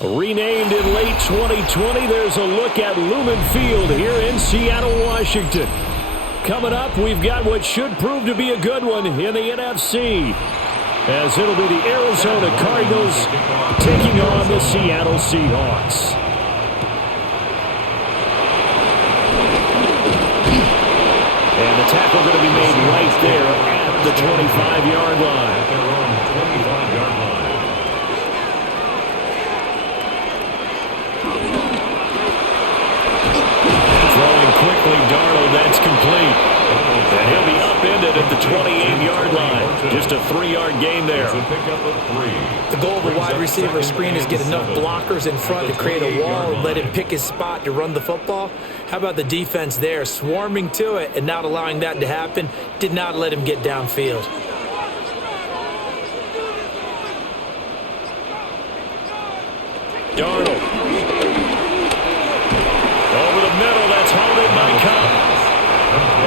Renamed in late 2020, there's a look at Lumen Field here in Seattle, Washington. Coming up, we've got what should prove to be a good one in the NFC, as it'll be the Arizona Cardinals taking on the Seattle Seahawks. And the tackle going to be made right there at the 25-yard line. At their own 25-yard line. Throwing quickly, Darnold, that's complete. And he'll be upended at the 28-yard line. Just a 3-yard gain there. The goal of a wide receiver screen is get enough blockers in front to create a wall and let him pick his spot to run the football. How about the defense there, swarming to it and not allowing that to happen? Did not let him get downfield. Darnold. Over the middle, that's hauled in by Cobb.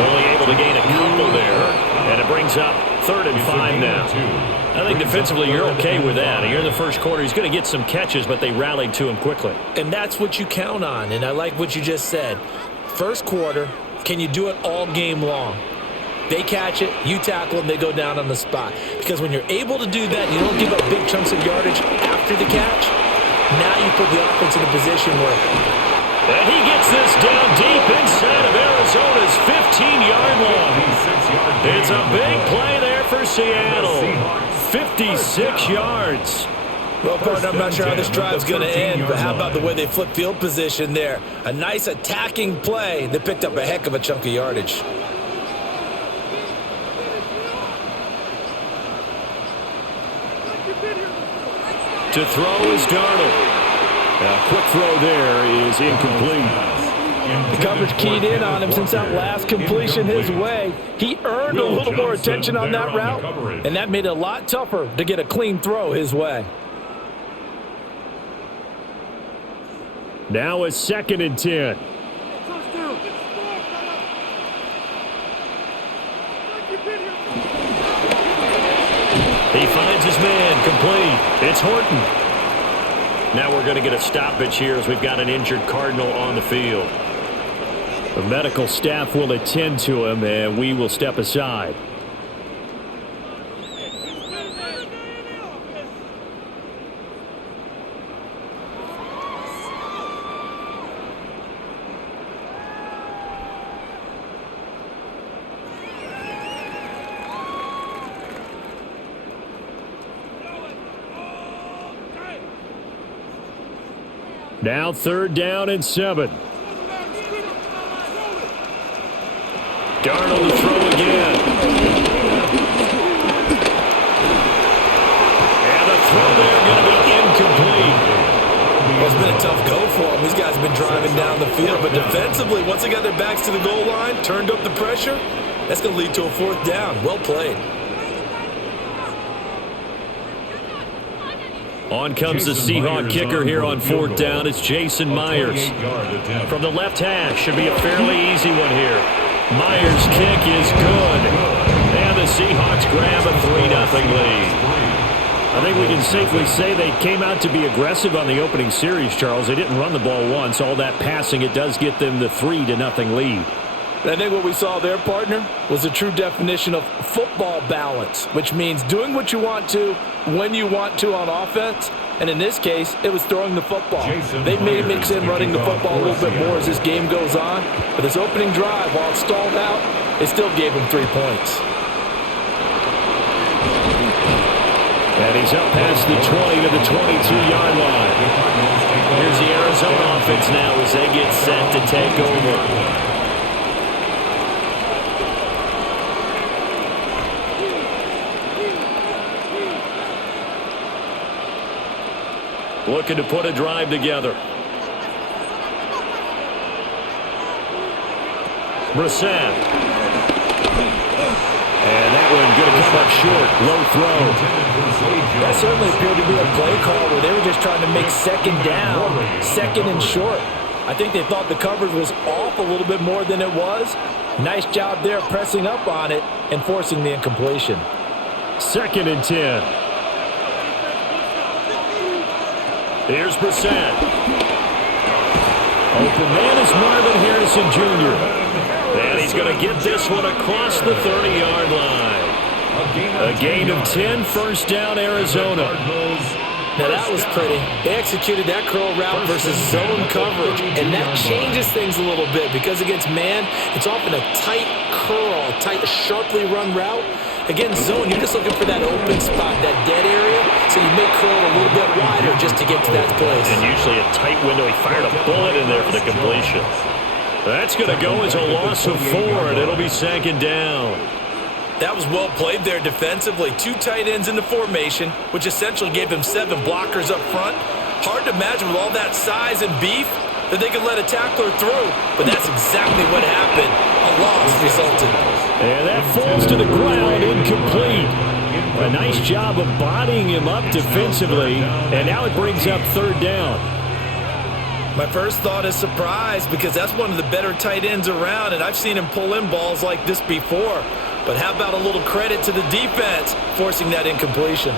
Only able to gain a couple there, and it brings up 3rd and 5 now. I think defensively you're okay with that. Here in the first quarter, he's going to get some catches, but they rallied to him quickly. And that's what you count on, and I like what you just said. First quarter, can you do it all game long? They catch it, you tackle them, they go down on the spot. Because when you're able to do that, you don't give up big chunks of yardage after the catch. Now you put the offense in a position where... And he gets this down deep inside of Arizona's 15-yard line. It's a big play there for Seattle. 56 yards. Well, partner, I'm not sure how this drive's going to end, but how about the way they flip field position there? A nice attacking play that picked up a heck of a chunk of yardage. To throw is Darnold. A quick throw there is incomplete. The coverage keyed in on him since that last completion his way. He earned a little more attention on that route, and that made it a lot tougher to get a clean throw his way. Now a 2nd and 10. He finds his man, complete. It's Horton. Now we're going to get a stoppage here as we've got an injured Cardinal on the field. The medical staff will attend to him, and we will step aside. Now 3rd down and 7. Darnold to throw again. And the throw there going to be incomplete. Well, it's been a tough go for him. These guys have been driving down the field, but defensively, once they got their backs to the goal line, turned up the pressure, that's going to lead to a 4th down. Well played. On comes the Seahawk kicker here on 4th down. It's Jason Myers. From the left hash, should be a fairly easy one here. Myers' kick is good. And the Seahawks grab a 3-0 lead. I think we can safely say they came out to be aggressive on the opening series, Charles. They didn't run the ball once. All that passing, it does get them the 3-0 lead. I think what we saw there, partner, was a true definition of football balance, which means doing what you want to when you want to on offense. And in this case, it was throwing the football. They may mix in running the football a little bit more as this game goes on. But this opening drive, while it stalled out, it still gave them 3 points. And he's up past the 20 to the 22-yard line. Here's the Arizona offense now as they get set to take over. Looking to put a drive together. Brissett. And that one going to come up short. Low throw. That certainly appeared to be a play call where they were just trying to make 2nd down, 2nd and short. I think they thought the coverage was off a little bit more than it was. Nice job there pressing up on it and forcing the incompletion. 2nd and 10. Here's Brissett. Open man is Marvin Harrison Jr. And he's going to get this one across the 30-yard line. A gain of 10, first down, Arizona. Now that was pretty. They executed that curl route versus zone coverage, and that changes things a little bit because against man, it's often a tight curl, tight, sharply run route. Against zone, you're just looking for that open spot, that dead area, so you may curl a little bit wider just to get to that place. And usually a tight window. He fired a bullet in there for the completion. That's going to go as a loss of 4, and it'll be second down. That was well played there defensively. 2 tight ends in the formation, which essentially gave them 7 blockers up front. Hard to imagine with all that size and beef that they could let a tackler through, but that's exactly what happened. A loss resulted. And that falls to the ground, incomplete. A nice job of bodying him up defensively, and now it brings up third down. My first thought is surprise because that's one of the better tight ends around, and I've seen him pull in balls like this before. But how about a little credit to the defense forcing that incompletion?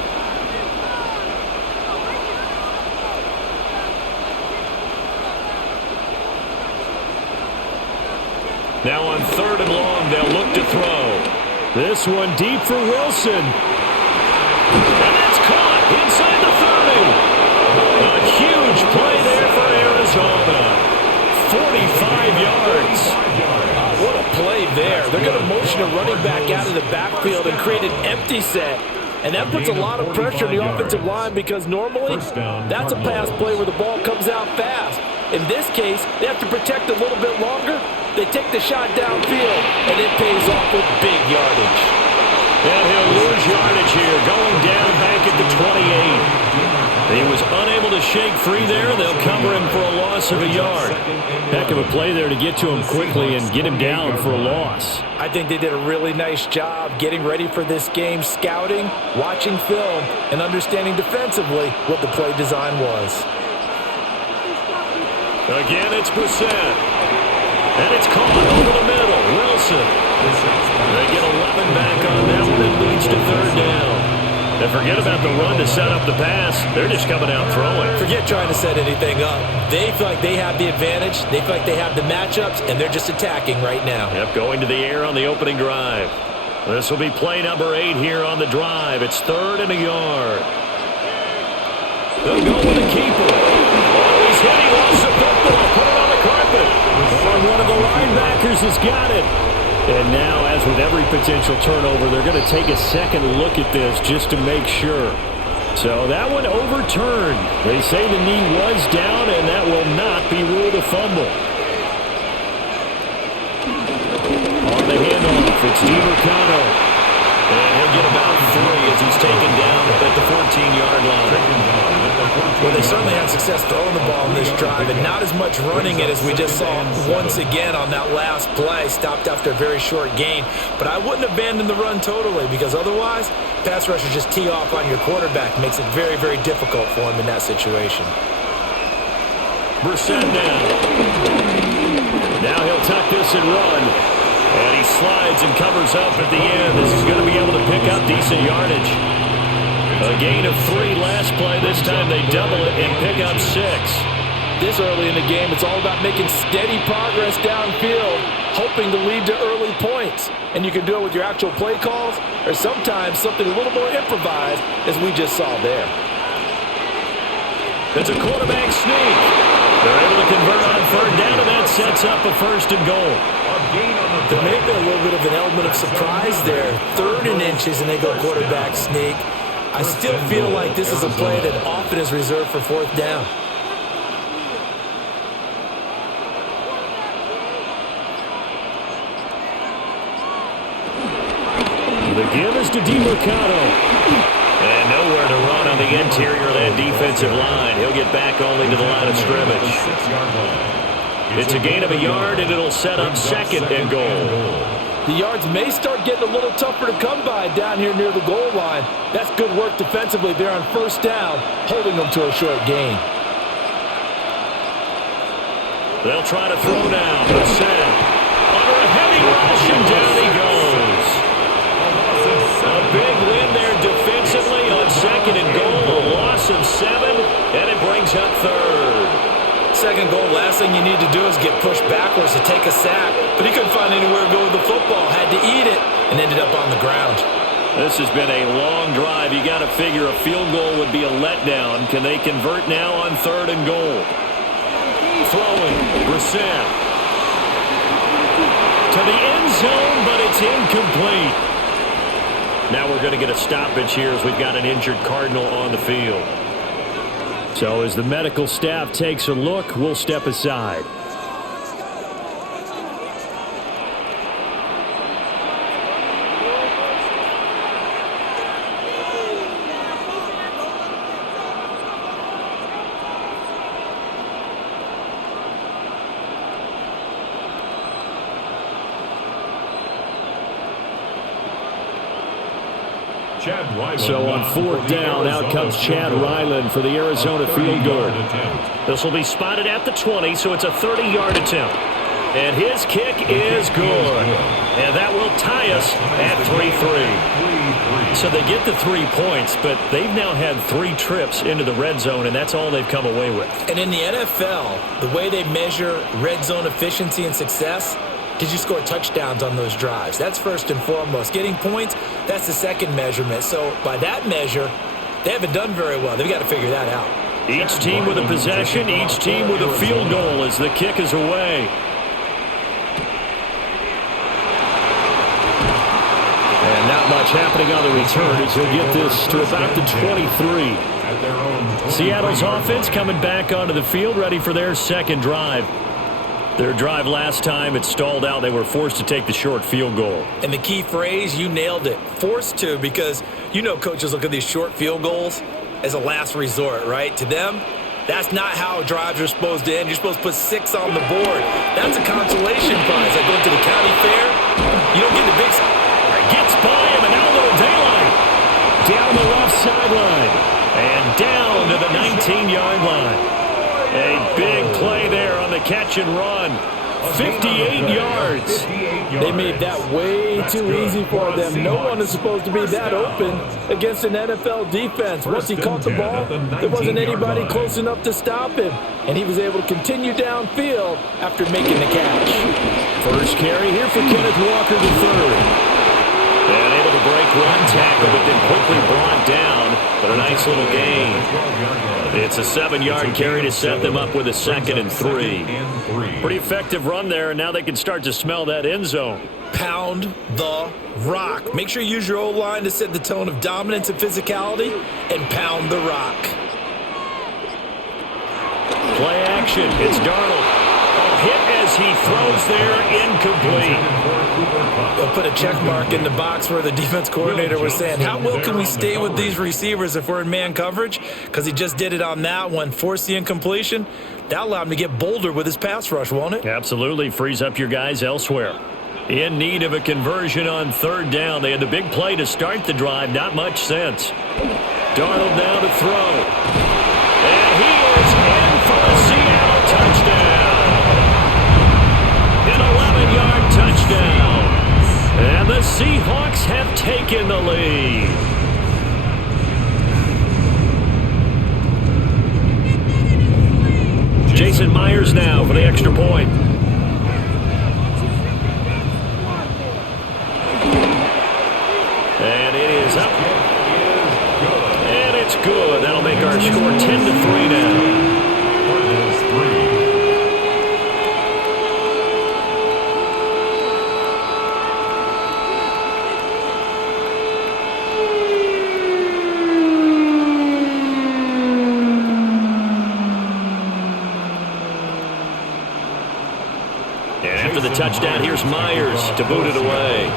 Now on third and long, they'll look to throw. This one deep for Wilson. And that's caught inside the 30. A huge play there for Arizona. 45 yards. What a play there. They're going to motion a running back out of the backfield and create an empty set. And that puts a lot of pressure on the offensive line because normally that's a pass play where the ball comes out fast. In this case, they have to protect a little bit longer. They take the shot downfield, and it pays off with big yardage. And he'll lose yardage here, going down back at the 28. He was unable to shake free there. They'll cover him for a loss of a yard. Heck of a play there to get to him quickly and get him down for a loss. I think they did a really nice job getting ready for this game, scouting, watching film, and understanding defensively what the play design was. Again, it's Brissett. And it's caught over the middle. Wilson. They get 11 back on that one and leads to third down. And forget about the run to set up the pass. They're just coming out throwing. Forget trying to set anything up. They feel like they have the advantage. They feel like they have the matchups, and they're just attacking right now. Yep, going to the air on the opening drive. This will be play number 8 here on the drive. It's third and a yard. They'll go with the keeper. Oh, he's hit. He lost the football. Put it on the carpet. One of the linebackers has got it. And now, as with every potential turnover, they're going to take a second look at this just to make sure. So that one overturned. They say the knee was down, and that will not be ruled a fumble. On the handoff, it's DiMercado. And he'll get about 3 as he's taken down at the 14-yard line. Well, they certainly had success throwing the ball in this drive and not as much running it as we just saw once again on that last play. Stopped after a very short gain. But I wouldn't abandon the run totally because otherwise, pass rushers just tee off on your quarterback. Makes it very, very difficult for him in that situation. Brissett now. Now he'll tuck this and run. And he slides and covers up at the end. This is going to be able to pick up decent yardage. A gain of 3 last play. This time they double it and pick up 6. This early in the game, it's all about making steady progress downfield, hoping to lead to early points. And you can do it with your actual play calls or sometimes something a little more improvised, as we just saw there. It's a quarterback sneak. They're able to convert on third down, and that sets up a first and goal. There may be a little bit of an element of surprise there. 3rd and inches, and they go quarterback sneak. I still feel like this is a play that often is reserved for 4th down. The give is to DiMercado. And nowhere to run on the interior of that defensive line. He'll get back only to the line of scrimmage. It's a gain of a yard, and it'll set up 2nd and goal. The yards may start getting a little tougher to come by down here near the goal line. That's good work defensively there on 1st down, holding them to a short gain. They'll try to throw down. Brissett under a heavy rush, and down he goes. A big win there defensively on 2nd and goal. A loss of 7, and it brings brings up third. Second goal, last thing you need to do is get pushed backwards to take a sack. But he couldn't find anywhere to go with the football. Had to eat it and ended up on the ground. This has been a long drive. You got to figure a field goal would be a letdown. Can they convert now on 3rd and goal? Throwing, Brissett. To the end zone, but it's incomplete. Now we're going to get a stoppage here as we've got an injured Cardinal on the field. So as the medical staff takes a look, we'll step aside. So on 4th down, out comes Chad Ryland for the Arizona field goal. This will be spotted at the 20, so it's a 30-yard attempt. And his kick is good. And that will tie us at 3-3. So they get the 3 points, but they've now had 3 trips into the red zone, and that's all they've come away with. And in the NFL, the way they measure red zone efficiency and success, did you score touchdowns on those drives? That's first and foremost. Getting points, that's the second measurement. So by that measure, they haven't done very well. They've got to figure that out. Each team with a possession, each team with a field goal as the kick is away. And not much happening on the return as he'll get this to about the 23. Seattle's offense coming back onto the field, ready for their second drive. Their drive last time, it stalled out. They were forced to take the short field goal. And the key phrase, you nailed it. Forced to, because you know coaches look at these short field goals as a last resort, right? To them, that's not how drives are supposed to end. You're supposed to put 6 on the board. That's a consolation prize. Like going to the county fair, you don't get the big... Gets by him, and now a little daylight. Down the left sideline. And down to the 19-yard line. A big play there on the catch and run. 58 yards. They made that way too easy for them. No one is supposed to be that open against an NFL defense. Once he caught the ball, there wasn't anybody close enough to stop him. And he was able to continue downfield after making the catch. First carry here for Kenneth Walker III. And able to break one tackle, but then quickly brought down. But a nice little gain. It's a 7-yard carry to set them up with a 2nd and 3. Pretty effective run there, and now they can start to smell that end zone. Pound the rock. Make sure you use your O-line to set the tone of dominance and physicality, and pound the rock. Play action. It's Darnold. Hit as he throws there, incomplete. They'll put a check mark in the box where the defense coordinator was saying, how well can we stay with these receivers if we're in man coverage? Because he just did it on that one, forced the incompletion. That allowed him to get bolder with his pass rush, won't it? Absolutely. Frees up your guys elsewhere. In need of a conversion on 3rd down. They had the big play to start the drive. Not much sense. Darnold now to throw. And he is in for a Seattle touchdown. An 11-yard touchdown. And the Seahawks have taken the lead. Jason Myers now for the extra point. And it is up. And it's good. That'll make our score 10-3 now. The touchdown. Here's Myers to boot it away.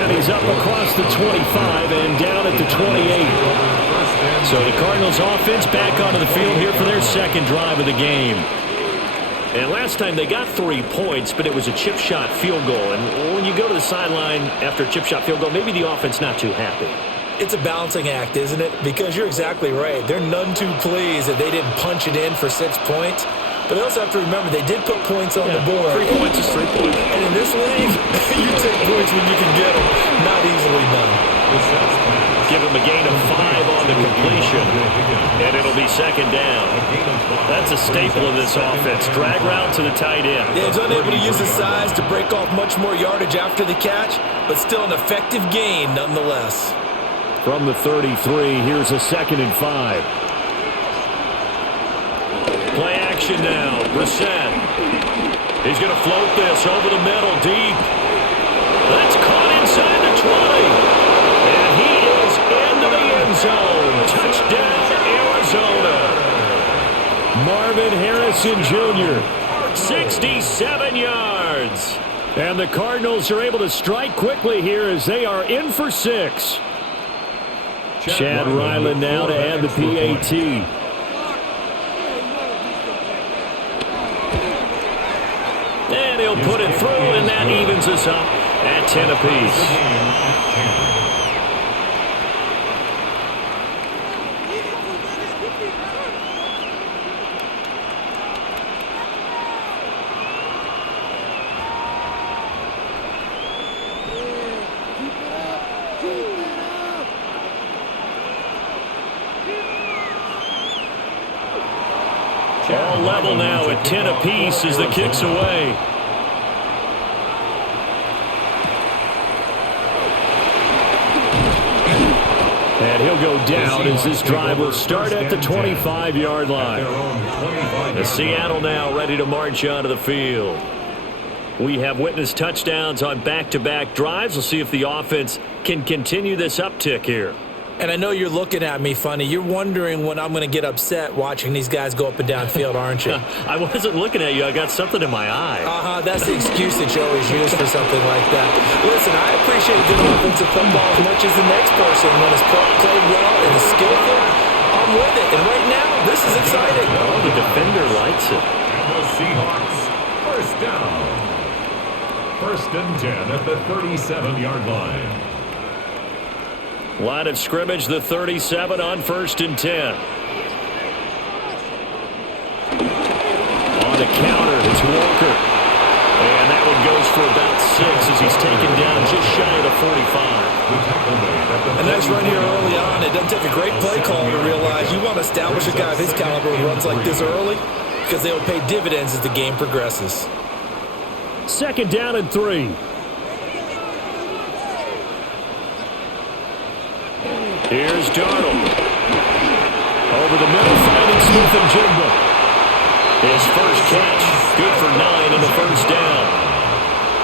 And he's up across the 25 and down at the 28. So the Cardinals offense back onto the field here for their second drive of the game. And last time they got 3 points, but it was a chip shot field goal. And when you go to the sideline after a chip shot field goal, maybe the offense not too happy. It's a balancing act, isn't it? Because you're exactly right. They're none too pleased that they didn't punch it in for 6 points. But they also have to remember they did put points on the board. 3 points is 3 points. And in this league, you take points when you can get them, not easily give him a gain of 5 on the completion. And it'll be second down. That's a staple of this offense. Drag route to the tight end. Yeah, he's unable to use his size to break off much more yardage after the catch, but still an effective gain nonetheless. From the 33, here's a 2nd and 5. Play action now. Brissett. He's going to float this over the middle, deep. That's caught inside the 20. And he is into the end zone. Touchdown, Arizona. Marvin Harrison Jr., 67 yards. And the Cardinals are able to strike quickly here as they are in for 6. Chad Ryland now to add the PAT. And he'll put it through, and that evens us up at 10 apiece. All level now at 10 apiece as the kick's away. And he'll go down as this drive will start at the 25-yard line. The Seattle now ready to march onto the field. We have witnessed touchdowns on back-to-back drives. We'll see if the offense can continue this uptick here. And I know you're looking at me funny. You're wondering when I'm going to get upset watching these guys go up and down field, aren't you? I wasn't looking at you. I got something in my eye. That's the excuse that you always use for something like that. Listen, I appreciate good offensive football as much as the next person. When it's played well and is skillful, I'm with it. And right now, this is exciting. Oh, the defender likes it. And the Seahawks, first down. 1st and 10 at the 37-yard line. Line of scrimmage, the 37 on 1st and 10. On the counter, it's Walker. And that one goes for about 6 as he's taken down just shy of the 45. A nice run here early on. It doesn't take a great play call to realize you want to establish a guy of his caliber who runs like this early because they will pay dividends as the game progresses. 2nd down and 3. Here's Darnold. Over the middle, finding Smith and Jigba. His first catch, good for 9 and the first down.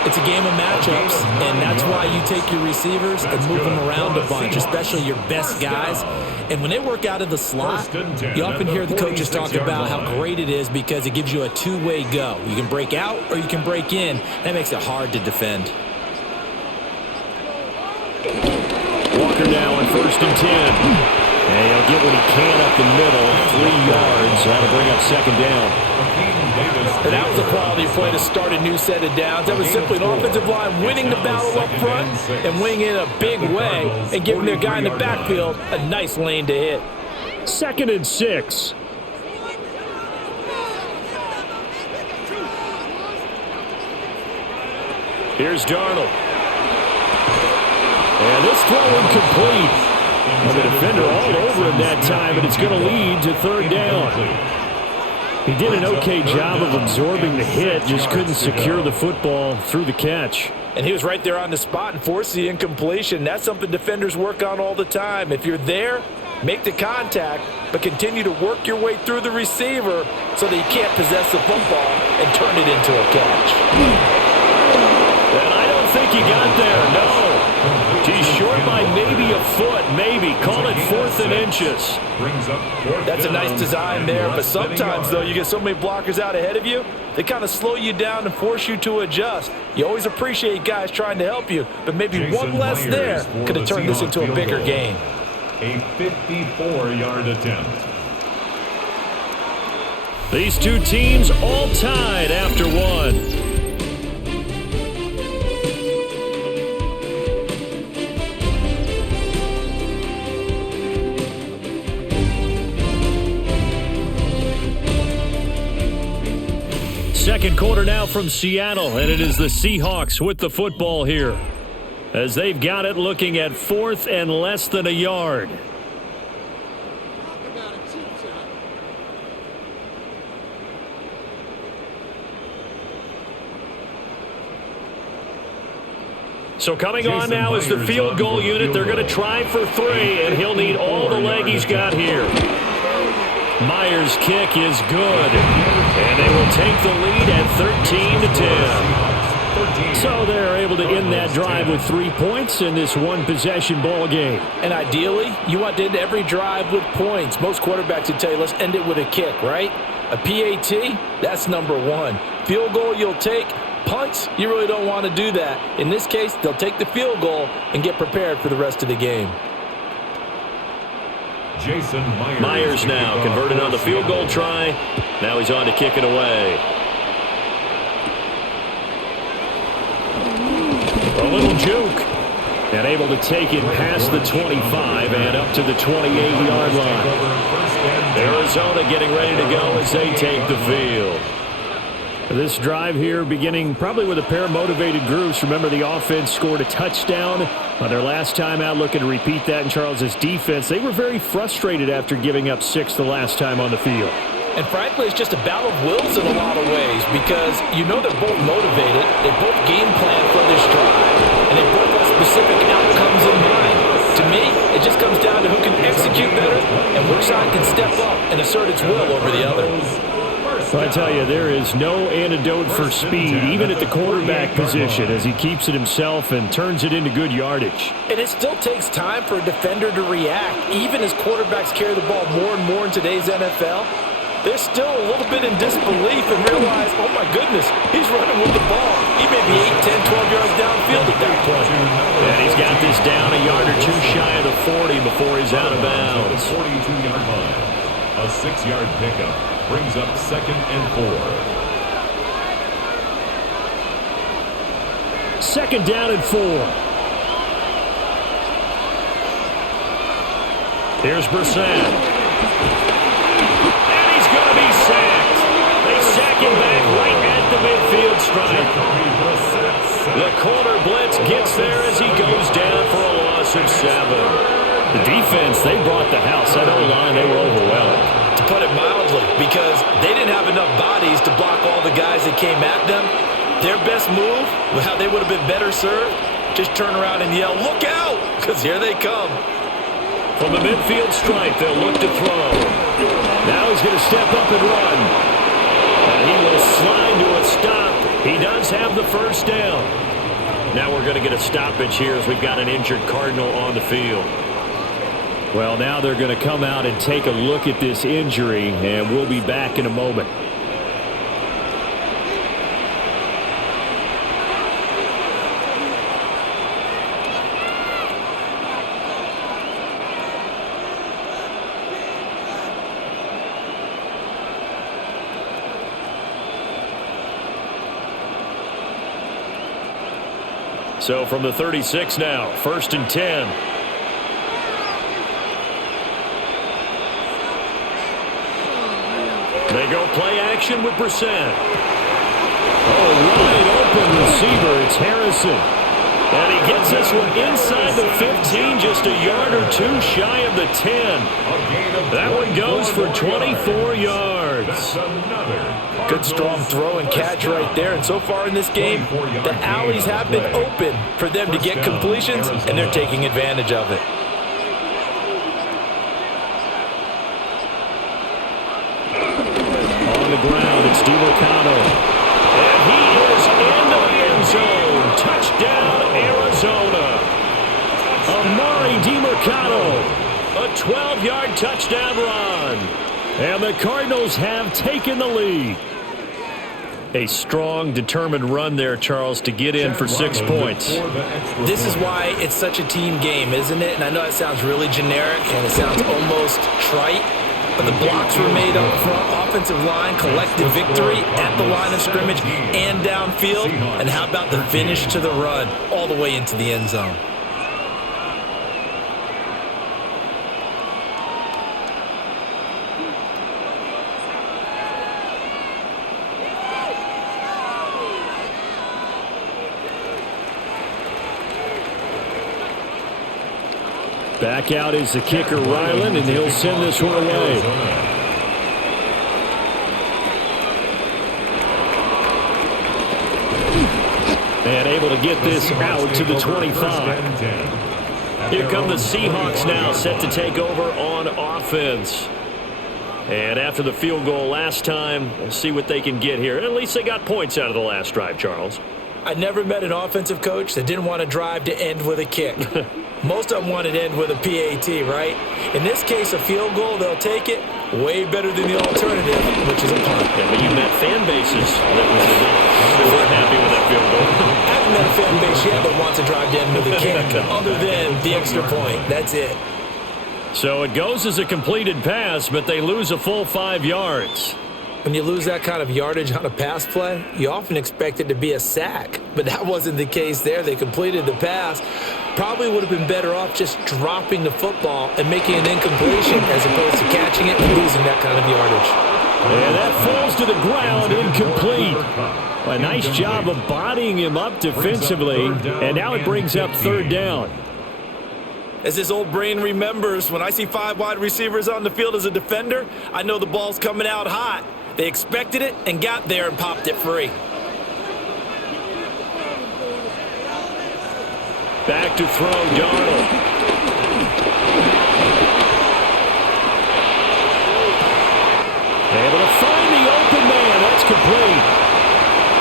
It's a game of matchups, and that's why you take your receivers and move them around a bunch, especially your best guys. And when they work out of the slot, you often hear the coaches talk about how great it is because it gives you a two-way go. You can break out or you can break in. That makes it hard to defend. Walker now on 1st and 10. And he'll get what he can up the middle. 3 yards. That'll bring up 2nd down. And that was a quality play to start a new set of downs. That was simply an offensive line winning the battle up front and winning it in a big way and giving their guy in the backfield a nice lane to hit. 2nd and 6. Here's Darnold. And this throw incomplete. And the defender all over him that time, and it's going to lead to 3rd down. He did an okay job of absorbing the hit, just couldn't secure the football through the catch. And he was right there on the spot and forced the incompletion. That's something defenders work on all the time. If you're there, make the contact, but continue to work your way through the receiver so that you can't possess the football and turn it into a catch. And I don't think he got there, no. He's short by maybe a foot, maybe. Call it 4th and inches. That's a nice design there, but sometimes, though, you get so many blockers out ahead of you, they kind of slow you down and force you to adjust. You always appreciate guys trying to help you, but maybe one less there could have turned this into a bigger game. A 54-yard attempt. These two teams all tied after one. Second quarter now from Seattle, and it is the Seahawks with the football here. as they've got it looking at 4th and less than a yard. So coming on now is the field goal unit. They're going to try for 3, and he'll need all the leg he's got here. Myers' kick is good, and they will take the lead at 13-10. So they're able to end that drive with 3 points in this one-possession ball game. And ideally, you want to end every drive with points. Most quarterbacks would tell you, let's end it with a kick, right? A PAT, that's number 1. Field goal you'll take. Punts, you really don't want to do that. In this case, they'll take the field goal and get prepared for the rest of the game. Myers now converted on the field goal try. Now he's on to kick it away. A little juke. And able to take it past the 25 and up to the 28-yard line. Arizona getting ready to go as they take the field. This drive here beginning probably with a pair of motivated groups. Remember, the offense scored a touchdown on their last time out, looking to repeat that in Charles's defense. They were very frustrated after giving up 6 the last time on the field. And frankly, it's just a battle of wills in a lot of ways because you know they're both motivated, they both game plan for this drive, and they both have specific outcomes in mind. To me, it just comes down to who can execute better and which side can step up and assert its will over the other. Well, I tell you, there is no antidote for speed, even at the quarterback position, as he keeps it himself and turns it into good yardage. And it still takes time for a defender to react. Even as quarterbacks carry the ball more and more in today's NFL, they're still a little bit in disbelief and realize, oh my goodness, he's running with the ball. He may be 8, 10, 12 yards downfield at that point. And he's got this down a yard or two shy of the 40 before he's out of bounds. 42-yard line. A 6-yard pickup brings up 2nd and 4. 2nd down and 4. Here's Brissett. And he's going to be sacked. They sack him back right at the midfield stripe. The corner blitz gets there as he goes down for a loss of 7. The defense, they brought the house. That O-line, they were overwhelmed. To put it mildly, because they didn't have enough bodies to block all the guys that came at them. Their best move, how they would have been better served, just turn around and yell, look out, because here they come. From the midfield stripe, they'll look to throw. Now he's going to step up and run. And he will slide to a stop. He does have the first down. Now we're going to get a stoppage here as we've got an injured Cardinal on the field. Well, now they're going to come out and take a look at this injury, and we'll be back in a moment. So from the 36 now, 1st and 10. They go play action with Brissett. Oh, wide open receiver. It's Harrison. And he gets this one inside the 15, just a yard or two shy of the 10. That one goes for 24 yards. Good strong throw and catch right there. And so far in this game, the alleys have been open for them to get completions, and they're taking advantage of it. On the ground, it's DiMercato. And he is into the end zone. Touchdown, Arizona. Amari DiMercato. A 12-yard touchdown run. And the Cardinals have taken the lead. A strong, determined run there, Charles, to get in for 6 points. This is why it's such a team game, isn't it? And I know it sounds really generic and it sounds almost trite, but the blocks were made up front. Offensive line collected victory at the line of scrimmage and downfield. And how about the finish to the run all the way into the end zone? Back out is the kicker, Ryland, and he'll send this one away. And able to get this out to the 25. Here come the Seahawks now, set to take over on offense. And after the field goal last time, we'll see what they can get here. At least they got points out of the last drive, Charles. I never met an offensive coach that didn't want to drive to end with a kick. Most of them wanted to end with a PAT, right? In this case, a field goal, they'll take it. Way better than the alternative, which is a punt. Yeah, but you met fan bases that weren't happy with that field goal. I haven't met a fan base yet that wants to drive to end with a kick, other than the extra point. That's it. So it goes as a completed pass, but they lose a full 5 yards. When you lose that kind of yardage on a pass play, you often expect it to be a sack. But that wasn't the case there. They completed the pass. Probably would have been better off just dropping the football and making an incompletion as opposed to catching it and losing that kind of yardage. And that falls to the ground, incomplete. A nice job of bodying him up defensively, and now it brings up third down. As this old brain remembers, when I see 5 wide receivers on the field as a defender, I know the ball's coming out hot. They expected it and got there and popped it free. Back to throw, Darnold. Able to find the open man. That's complete.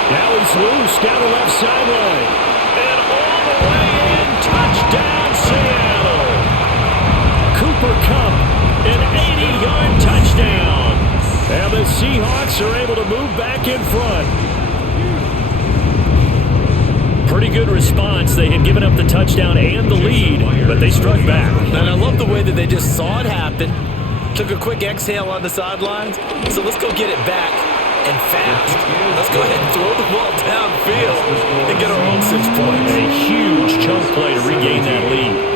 Now he's loose down the left sideline. And all the way in. Touchdown, Seattle. Cooper Kupp, an 80-yard touchdown. And the Seahawks are able to move back in front. Pretty good response. They had given up the touchdown and the lead, but they struck back. And I love the way that they just saw it happen, took a quick exhale on the sidelines. So let's go get it back and fast. Let's go ahead and throw the ball downfield and get our own 6 points. A huge chunk play to regain that lead.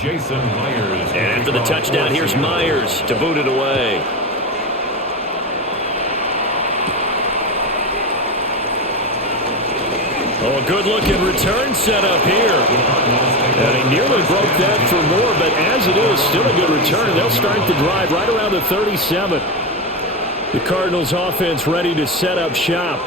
Jason Myers. And after the touchdown, here's Myers to boot it away. Oh, a good-looking return set up here. And he nearly broke that for more, but as it is, still a good return. They'll start the drive right around the 37. The Cardinals offense ready to set up shop.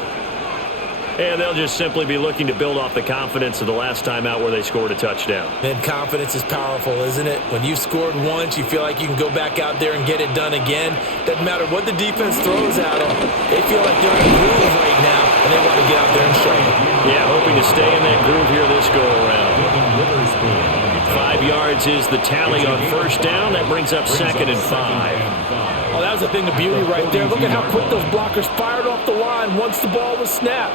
And they'll just simply be looking to build off the confidence of the last time out where they scored a touchdown. And confidence is powerful, isn't it? When you've scored once, you feel like you can go back out there and get it done again. Doesn't matter what the defense throws at them. They feel like they're in a groove right now, and they want to get out there and show it. Yeah, hoping to stay in that groove here this go-around. 5 yards is the tally on first down. That brings up 2nd and 5. Oh, that was a thing of beauty right there. Look at how quick those blockers fired off the line once the ball was snapped.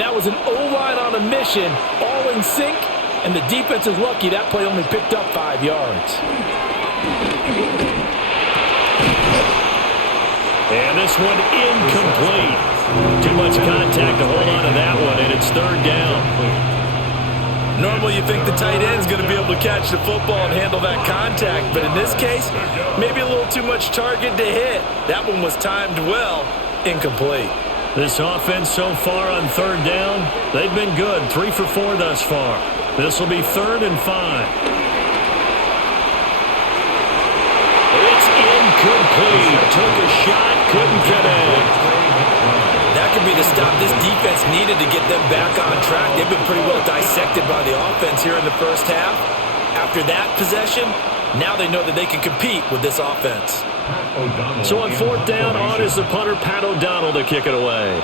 That was an O-line on a mission, all in sync, and the defense is lucky that play only picked up 5 yards. And this one incomplete. Too much contact to hold on to that one, and it's third down. Normally you think the tight end's going to be able to catch the football and handle that contact, but in this case, maybe a little too much target to hit. That one was timed well, incomplete. This offense so far on third down, they've been good. 3 for 4 thus far. This will be 3rd and 5. It's incomplete. Took a shot, couldn't connect. That could be the stop this defense needed to get them back on track. They've been pretty well dissected by the offense here in the first half. After that possession, now they know that they can compete with this offense. So on 4th down, on is the punter, Pat O'Donnell, to kick it away.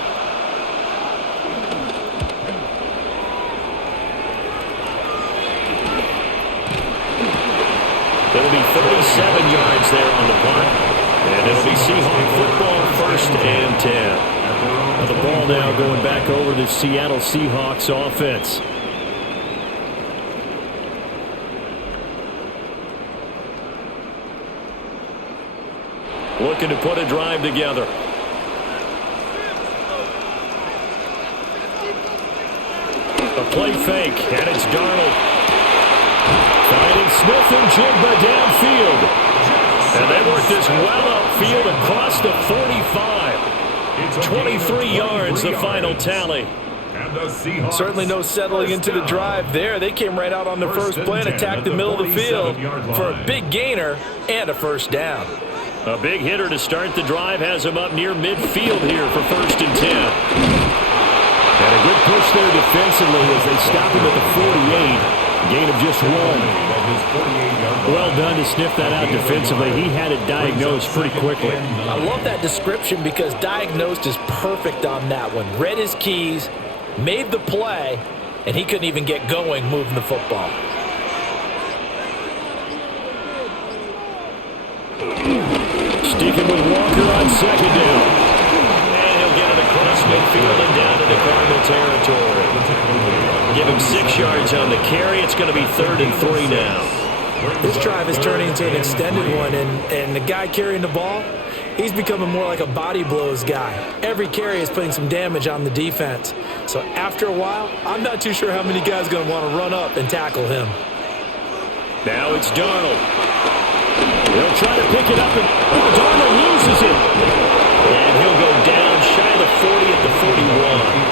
It'll be 37 yards there on the punt. And it'll be Seahawks football, 1st and 10. Now the ball now going back over the Seattle Seahawks offense. Looking to put a drive together. A play fake, and it's Darnold. Trying Smith-Njigba downfield. And they work this well upfield across the 45. 23 yards, the final tally. Certainly no settling into the drive there. They came right out on the first play and attacked the middle of the field for a big gainer and a first down. A big hitter to start the drive has him up near midfield here for 1st and 10. And a good push there defensively as they stop him at the 48. Gain of just 1. Well done to sniff that out defensively. He had it diagnosed pretty quickly. I love that description because diagnosed is perfect on that one. Read his keys, made the play, and he couldn't even get going moving the football. Sticking with Walker on 2nd down. And he'll get it across midfield and down into Cardinal territory. Give him 6 yards on the carry. It's going to be 3rd and 3 now. This drive is turning into an extended one, and the guy carrying the ball, he's becoming more like a body blows guy. Every carry is putting some damage on the defense. So after a while, I'm not too sure how many guys are going to want to run up and tackle him. Now it's Darnold. He'll try to pick it up, and Darnold loses it. And he'll go down shy of the 40 at the 41.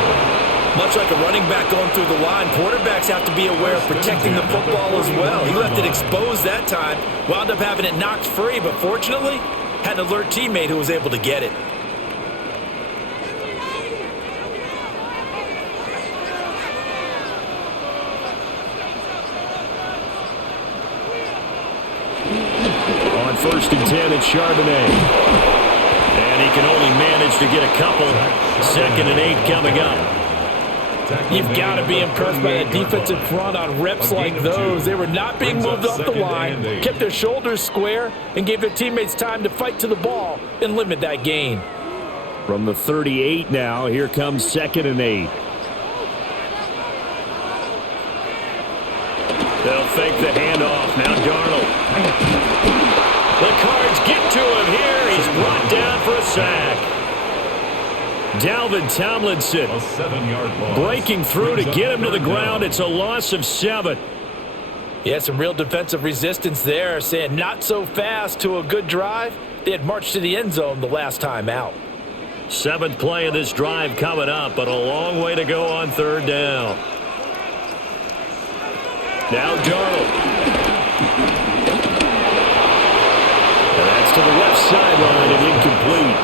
Much like a running back going through the line, quarterbacks have to be aware of protecting the football as well. He left it exposed that time, wound up having it knocked free, but fortunately, had an alert teammate who was able to get it. On 1st and 10, it's Charbonnet. And he can only manage to get a couple. 2nd and 8 coming up. You've got to be impressed by that defensive front on reps like those. They were not being moved off the line, kept their shoulders square, and gave their teammates time to fight to the ball and limit that gain. From the 38 now, here comes 2nd and 8. They'll fake the handoff. Now Darnold. The Cards get to him here. He's brought down for a sack. Dalvin Tomlinson A 7-yard loss. breaking through to get him to the ground. It's a loss of 7. Yeah, some real defensive resistance there, saying not so fast to a good drive. They had marched to the end zone the last time out. 7th play of this drive coming up, but a long way to go on 3rd down. Now Darnold. And that's to the left sideline and incomplete.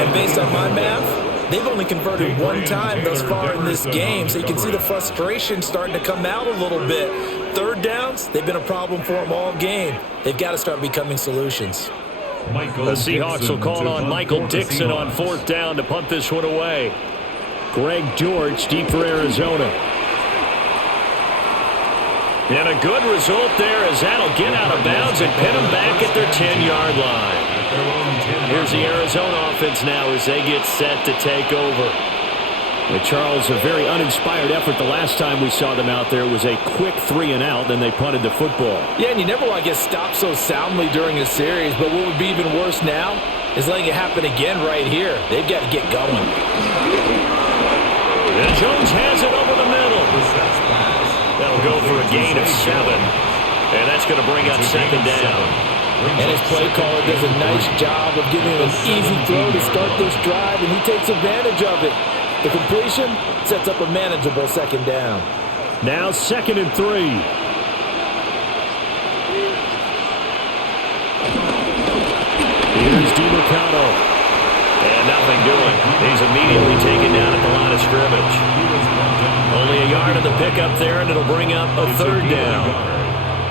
And based on my math, they've only converted one time thus far in this game, so you can see the frustration starting to come out a little bit. 3rd downs, they've been a problem for them all game. They've got to start becoming solutions. The Seahawks will call on Michael Dixon on 4th down to punt this one away. Greg George deep for Arizona. And a good result there as that'll get out of bounds and pin them back at their 10-yard line. Here's the Arizona offense now as they get set to take over. And Charles, a very uninspired effort the last time we saw them out there. It was a quick 3 and out, then they punted the football. Yeah, and you never want to get stopped so soundly during a series, but what would be even worse now is letting it happen again right here. They've got to get going. And Jones has it over the middle. That'll go for a gain of 7. And that's going to bring up 2nd down. And his play caller does a nice job of giving him an easy throw to start this drive, and he takes advantage of it. The completion sets up a manageable 2nd down. Now 2nd and 3. Here's DiMercado. And nothing doing. He's immediately taken down at the line of scrimmage. Only a yard of the pickup there, and it'll bring up a 3rd down.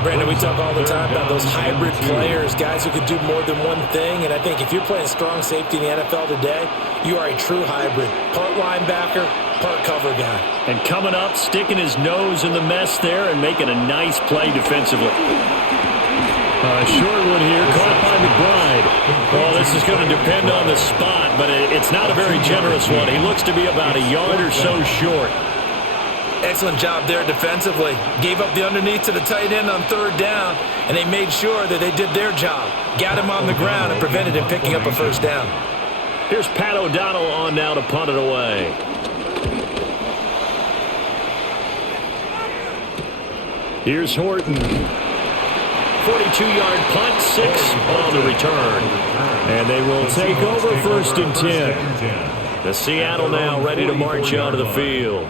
Brandon, we talk all the time about those hybrid players, guys who can do more than one thing, and I think if you're playing strong safety in the NFL today, you are a true hybrid. Part linebacker, part cover guy. And coming up, sticking his nose in the mess there and making a nice play defensively. A short one here, caught by McBride. Well, this is going to depend on the spot, but it's not a very generous one. He looks to be about a yard or so short. Excellent job there defensively. Gave up the underneath to the tight end on 3rd down, and they made sure that they did their job. Got him on the ground and prevented him picking up a 1st down. Here's Pat O'Donnell on now to punt it away. Here's Horton. 42-yard punt, 6 on the return. And they will take over 1st and 10. The Seattle now ready to march onto the field.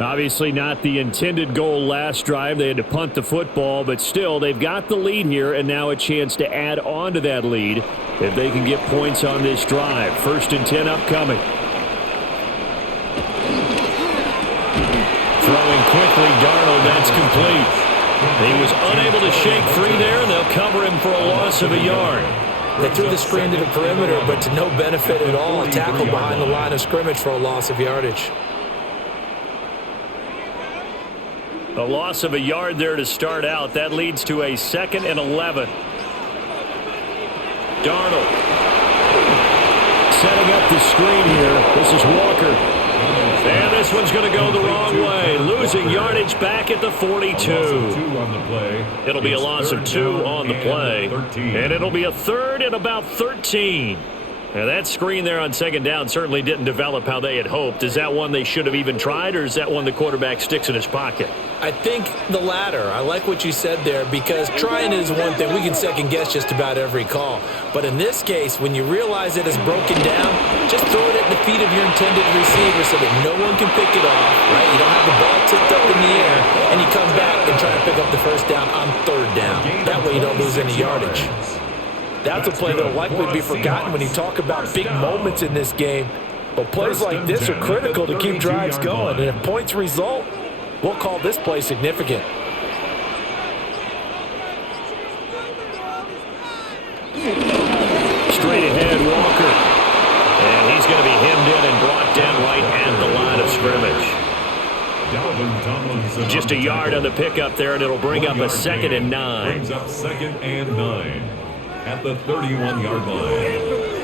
Obviously not the intended goal last drive. They had to punt the football, but still they've got the lead here, and now a chance to add on to that lead if they can get points on this drive. 1st and 10 upcoming. Throwing quickly, Darnold, that's complete. He was unable to shake free there, and they'll cover him for a loss of a yard. They threw the screen to the perimeter, but to no benefit at all. A tackle behind the line of scrimmage for a loss of yardage. A loss of a yard there to start out. That leads to a 2nd and 11. Darnold setting up the screen here. This is Walker. And this one's going to go the wrong way. Losing yardage back at the 42. It'll be a loss of 2 on the play. And it'll be a 3rd and about 13. Now that screen there on 2nd down certainly didn't develop how they had hoped. Is that one they should have even tried, or is that one the quarterback sticks in his pocket? I think the latter. I like what you said there, because trying is one thing. We can second guess just about every call. But in this case, when you realize it is broken down, just throw it at the feet of your intended receiver so that no one can pick it off, right? You don't have the ball tipped up in the air, and you come back and try to pick up the 1st down on 3rd down. That way you don't lose any yardage. That's a play that will likely be forgotten when you talk about big moments in this game. But plays like this are critical to keep drives going. And if points result, we'll call this play significant. Straight ahead, Walker. And he's going to be hemmed in and brought down right at the line of scrimmage. Just a yard on the pickup there, and it'll bring up a 2nd and 9. Brings up 2nd and 9 at the 31-yard line.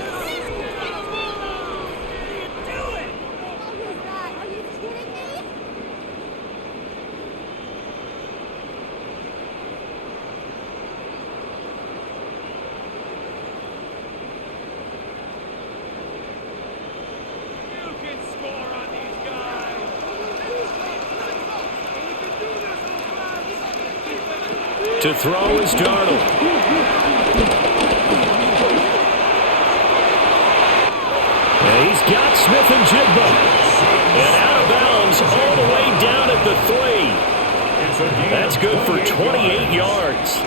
To throw is Darnold. And he's got Smith and Jigba. And out of bounds all the way down at the 3. That's good for 28 yards.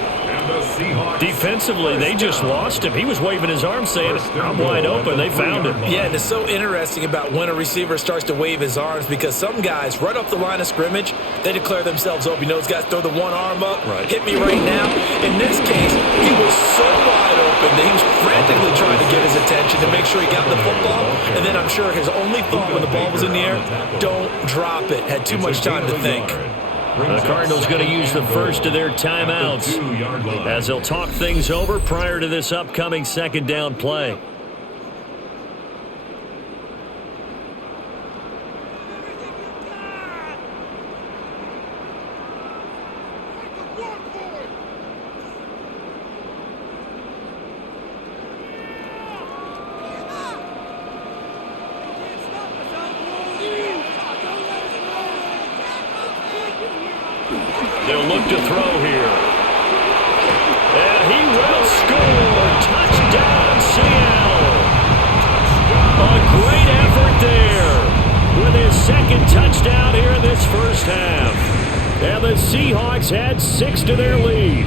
Defensively, they just lost him. He was waving his arms saying, I'm wide open. They found him. Yeah, and it's so interesting about when a receiver starts to wave his arms, because some guys right off the line of scrimmage, they declare themselves open. You know, those guys throw the one arm up, hit me right now. In this case, he was so wide open that he was frantically trying to get his attention to make sure he got the football. And then I'm sure his only thought when the ball was in the air, don't drop it. Had too much time to think. The Cardinals going to use the first of their timeouts as they'll talk things over prior to this upcoming 2nd down play. They'll look to throw here. And he will score. Touchdown, Seattle. A great effort there with his 2nd touchdown here in this 1st half. And the Seahawks had 6 to their lead.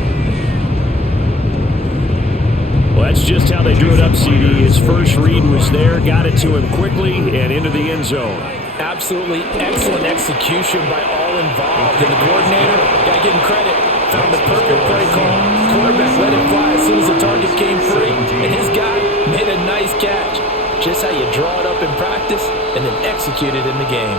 Well, that's just how they drew it up, CD. His first read was there, got it to him quickly, and into the end zone. Absolutely excellent execution by all involved. And the coordinator, got to give him credit, found the perfect play call. Quarterback let it fly as soon as the target came free. And his guy made a nice catch. Just how you draw it up in practice and then execute it in the game.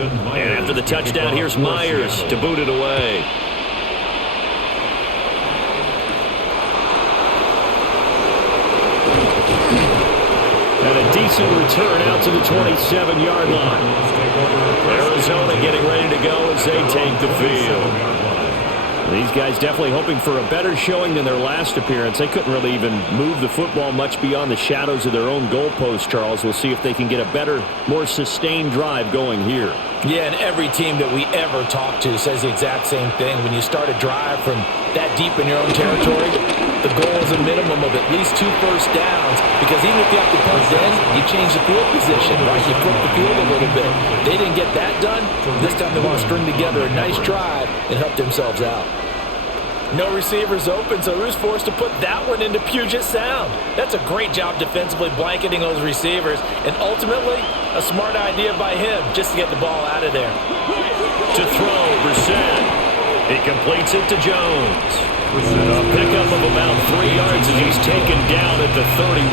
And after the touchdown, here's Myers to boot it away. And a decent return out to the 27-yard line. Arizona getting ready to go as they take the field. These guys definitely hoping for a better showing than their last appearance. They couldn't really even move the football much beyond the shadows of their own goalpost, Charles. We'll see if they can get a better, more sustained drive going here. Yeah, and every team that we ever talk to says the exact same thing. When you start a drive from that deep in your own territory, the goal is a minimum of at least 2 first downs, because even if you have to punt then, you change the field position, right? You flip the field a little bit. They didn't get that done. This time they want to string together a nice drive and help themselves out. No receivers open, so who's forced to put that one into Puget Sound? That's a great job defensively blanketing those receivers, and ultimately, a smart idea by him just to get the ball out of there. To throw, Brissett. He completes it to Jones. A pickup of about 3 yards as he's taken down at the 31.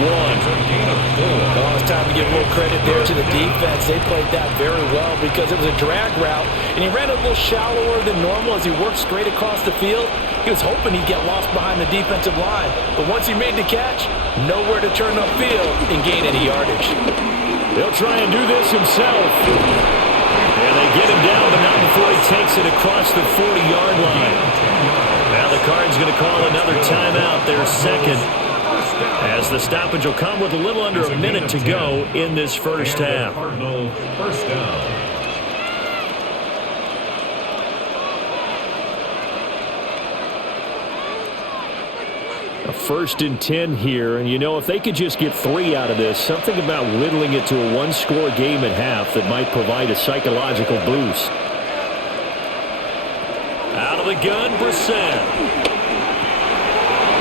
Oh, it's time to give a little credit there to the defense. They played that very well because it was a drag route, and he ran a little shallower than normal as he worked straight across the field. He was hoping he'd get lost behind the defensive line, but once he made the catch, nowhere to turn upfield and gain any yardage. He'll try and do this himself. And they get him down, but not before he takes it across the 40-yard line. Now the Cards going to call another timeout, their second, as the stoppage will come with a little under a minute to go in this first half. Cardinal first down. A 1st and 10 here, and you know, if they could just get 3 out of this, something about whittling it to a 1-score game at half that might provide a psychological boost. Out of the gun, Brissett.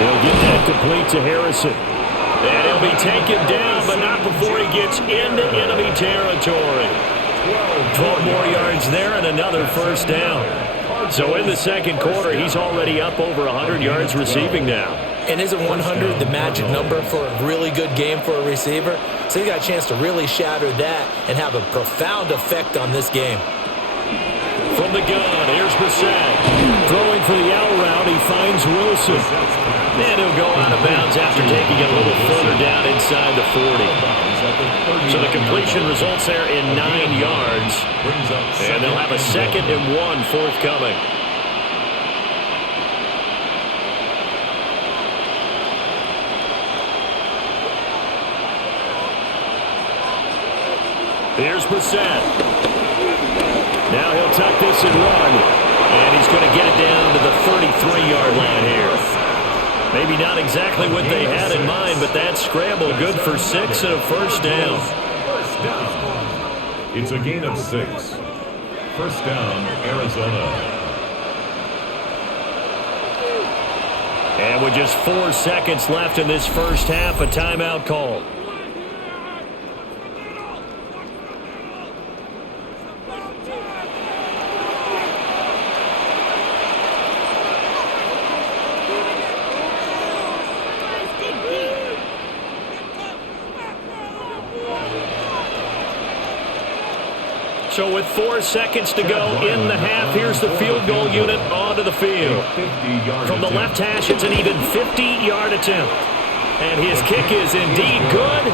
He'll get that complete to Harrison. And he'll be taken down, but not before he gets into enemy territory. 12 more yards there and another first down. So in the second quarter, he's already up over 100 yards receiving now. And isn't 100 the magic number for a really good game for a receiver? So he got a chance to really shatter that and have a profound effect on this game. From the gun, here's Brissett. Throwing for the out route, he finds Wilson. And he'll go out of bounds after taking it a little further down inside the 40. So the completion results there in 9 yards. And they'll have a 2nd and 1 forthcoming. Here's Brissett. Now he'll tuck this and run. And he's going to get it down to the 33-yard line here. Maybe not exactly what they had in mind, but that scramble good for 6 and a first down. First down. It's a gain of 6. First down, Arizona. And with just 4 seconds left in this first half, a timeout call. So with 4 seconds to go in the half, here's the field goal unit onto the field. From the left hash, it's an even 50-yard attempt. And his kick is indeed good.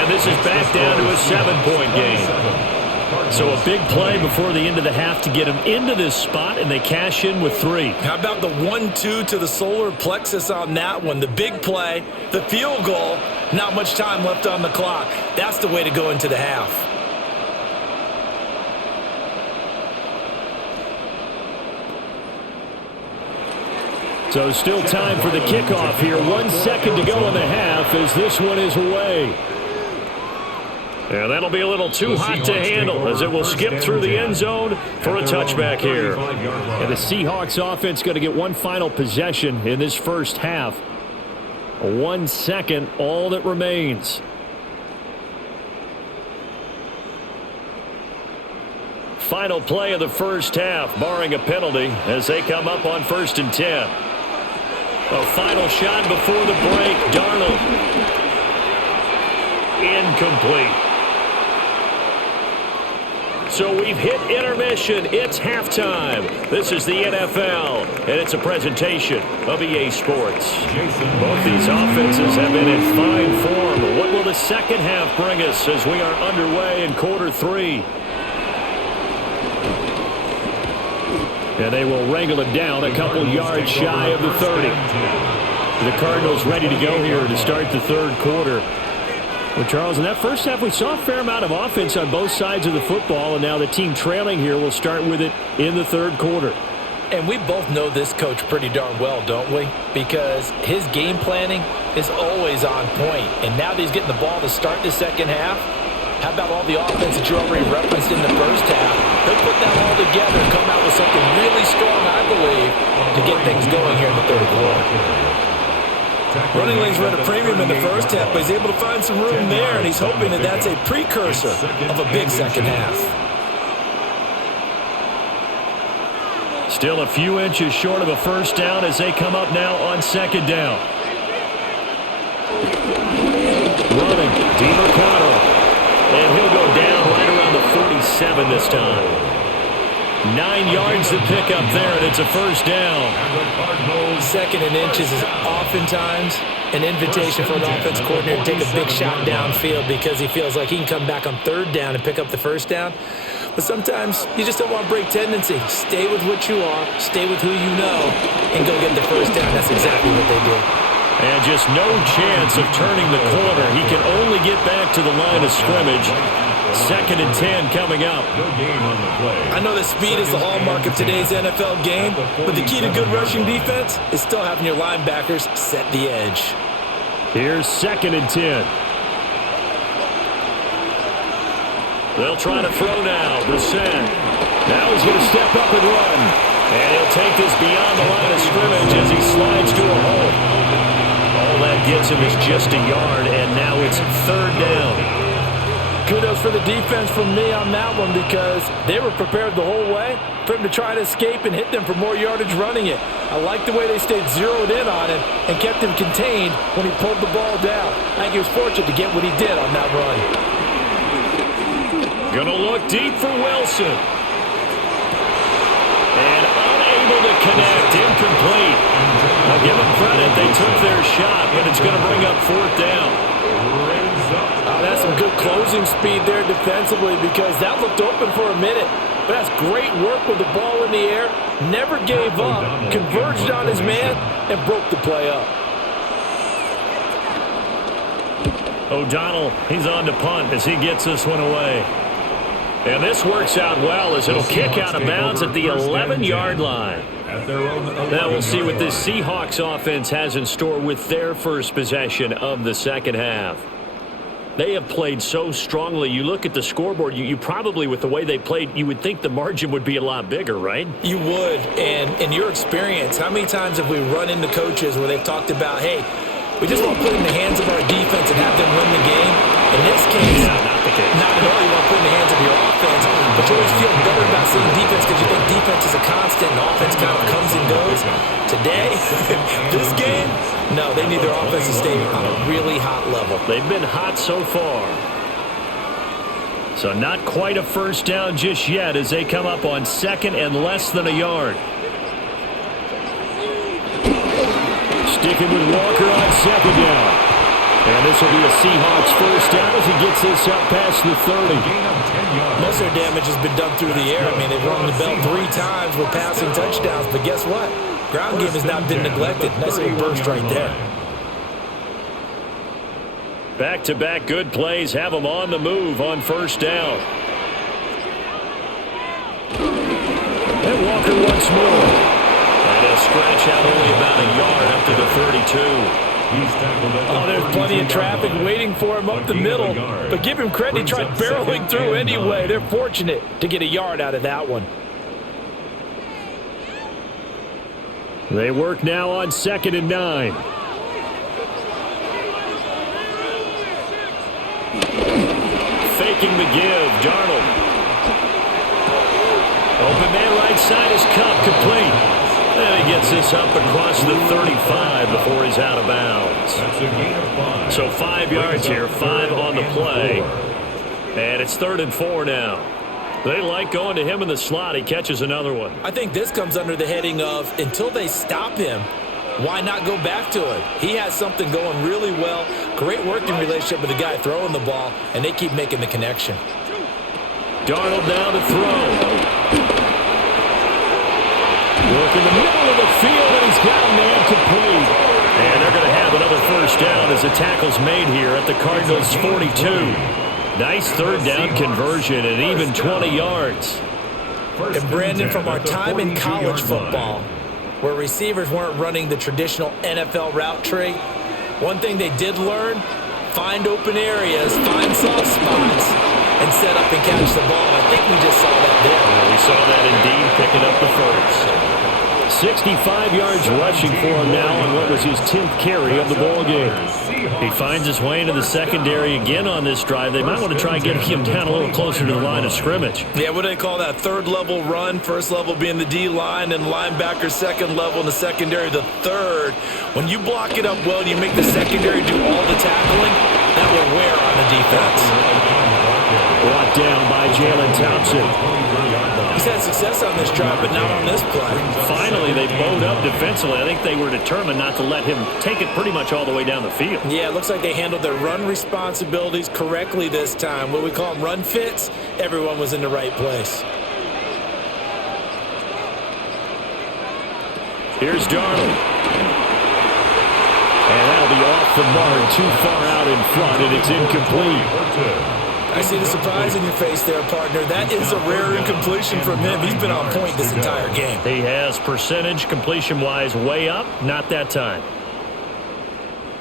And this is back down to a 7-point game. So a big play before the end of the half to get him into this spot, and they cash in with 3. How about the 1-2 to the solar plexus on that one? The big play, the field goal, not much time left on the clock. That's the way to go into the half. So still time for the kickoff here. 1 second to go in the half as this one is away. And that'll be a little too hot to handle as it will skip through the end zone for a touchback here. And the Seahawks offense going to get one final possession in this first half. 1 second, all that remains. Final play of the first half, barring a penalty, as they come up on 1st and 10. A final shot before the break. Darnold. Incomplete. So we've hit intermission. It's halftime. This is the NFL, and it's a presentation of EA Sports. Both these offenses have been in fine form. What will the second half bring us as we are underway in quarter 3? And they will wrangle it down a couple yards shy of the 30. The Cardinals ready to go here to start the third quarter. Well, Charles, in that first half, we saw a fair amount of offense on both sides of the football, and now the team trailing here will start with it in the third quarter. And we both know this coach pretty darn well, don't we? Because his game planning is always on point. And now that he's getting the ball to start the second half, how about all the offense that you already referenced in the first half? He'll put that all together and come out with something really strong, I believe, to get things going here in the third quarter. Running lanes run a premium in the first half, but he's able to find some room there, and he's hoping that that's a precursor of a big second half. Still a few inches short of a first down as they come up now on second down. Running, DeMarcano. And he'll go down right around the 47 this time. 9 yards to pick up there, and it's a first down. Second and inches is oftentimes an invitation for an offense coordinator to take a big shot downfield because he feels like he can come back on third down and pick up the first down. But sometimes you just don't want to break tendency. Stay with what you are, stay with who you know, and go get the first down. That's exactly what they did. And just no chance of turning the corner. He can only get back to the line of scrimmage. Second and 10 coming up. I know that speed is the hallmark of today's NFL game, but the key to good rushing defense is still having your linebackers set the edge. Here's second and 10. They'll try to throw now. Brissett. Now he's going to step up and run. And he'll take this beyond the line of scrimmage as he slides to a hole. All that gets him is just a yard, and now it's third down. Kudos for the defense from me on that one because they were prepared the whole way for him to try to escape and hit them for more yardage running it. I like the way they stayed zeroed in on him and kept him contained when he pulled the ball down. I think he was fortunate to get what he did on that run. Gonna look deep for Wilson. And unable to connect, incomplete. I'll give them credit, they took their shot, but it's gonna bring up fourth down. That's some good closing speed there defensively because that looked open for a minute. But that's great work with the ball in the air. Never gave up, converged on his man, and broke the play up. O'Donnell, he's on to punt as he gets this one away. And this works out well as it'll kick out of bounds at the 11-yard line. Now we'll see what this Seahawks offense has in store with their first possession of the second half. They have played so strongly. You look at the scoreboard, you probably, with the way they played, you would think the margin would be a lot bigger, right? You would. And in your experience, how many times have we run into coaches where they've talked about, hey, we just want to put it in the hands of our defense and have them win the game? In this case, not the case. Not at all. You want to put it in the hands of your offense, but you always feel better about seeing defense because you think defense is a constant and offense kind of comes and goes. Today, this game, no, they need their offense to stay on a really hot level. They've been hot so far. So not quite a first down just yet as they come up on second and less than a yard. Sticking with Walker on second down. And this will be a Seahawks first down as he gets this up past the 30. Most of their damage has been done through the air. I mean, they've rung the bell 3 times with passing touchdowns, but guess what? Ground game has not been neglected. Nice little burst right there. Back-to-back good plays have them on the move on first down. And Walker once more. And he'll scratch out only about a yard up to the 32. Oh, there's plenty of traffic waiting for him up the middle. But give him credit, he tried barreling through anyway. They're fortunate to get a yard out of that one. They work now on second and 9. Faking the give, Darnold. Open man right side is Cup, complete. And he gets this up across the 35 before he's out of bounds. So 5 yards here, 5 on the play. And it's 3rd and 4 now. They like going to him in the slot. He catches another one. I think this comes under the heading of until they stop him, why not go back to it? He has something going really well. Great working relationship with the guy throwing the ball, and they keep making the connection. Darnold down to throw. Look in the middle of the field, and he's got a man complete. And they're going to have another first down as the tackle's made here at the Cardinals' 42. Nice third down conversion and even 20 yards. And Brandon, from our time in college football, where receivers weren't running the traditional NFL route tree, one thing they did learn, find open areas, find soft spots, and set up and catch the ball. I think we just saw that there. We saw that indeed, picking up the first. 65 yards rushing for him now on what was his 10th carry of the ball game. He finds his way into the secondary again on this drive. They might want to try getting him down a little closer to the line of scrimmage. Yeah, what do they call that? Third level run, first level being the D-line, and linebacker second level, and the secondary the third. When you block it up well and you make the secondary do all the tackling, that will wear on the defense. Brought down by Jalen Thompson. He's had success on this drive, but not on this play. Finally, they bowed up defensively. I think they were determined not to let him take it pretty much all the way down the field. Yeah, it looks like they handled their run responsibilities correctly this time. What we call them run fits, everyone was in the right place. Here's Darnold. And that'll be off the mark, too far out in front, and it's incomplete. I see the surprise in your face there, partner. That is a rare incompletion from him. He's been on point this entire game. He has percentage completion-wise way up. Not that time.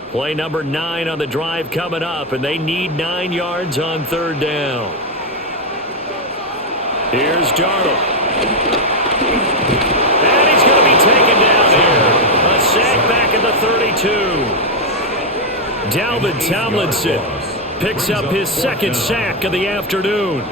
Play number 9 on the drive coming up, and they need 9 yards on third down. Here's Darnold. And he's going to be taken down here. A sack back at the 32. Dalvin Tomlinson picks up his second sack of the afternoon.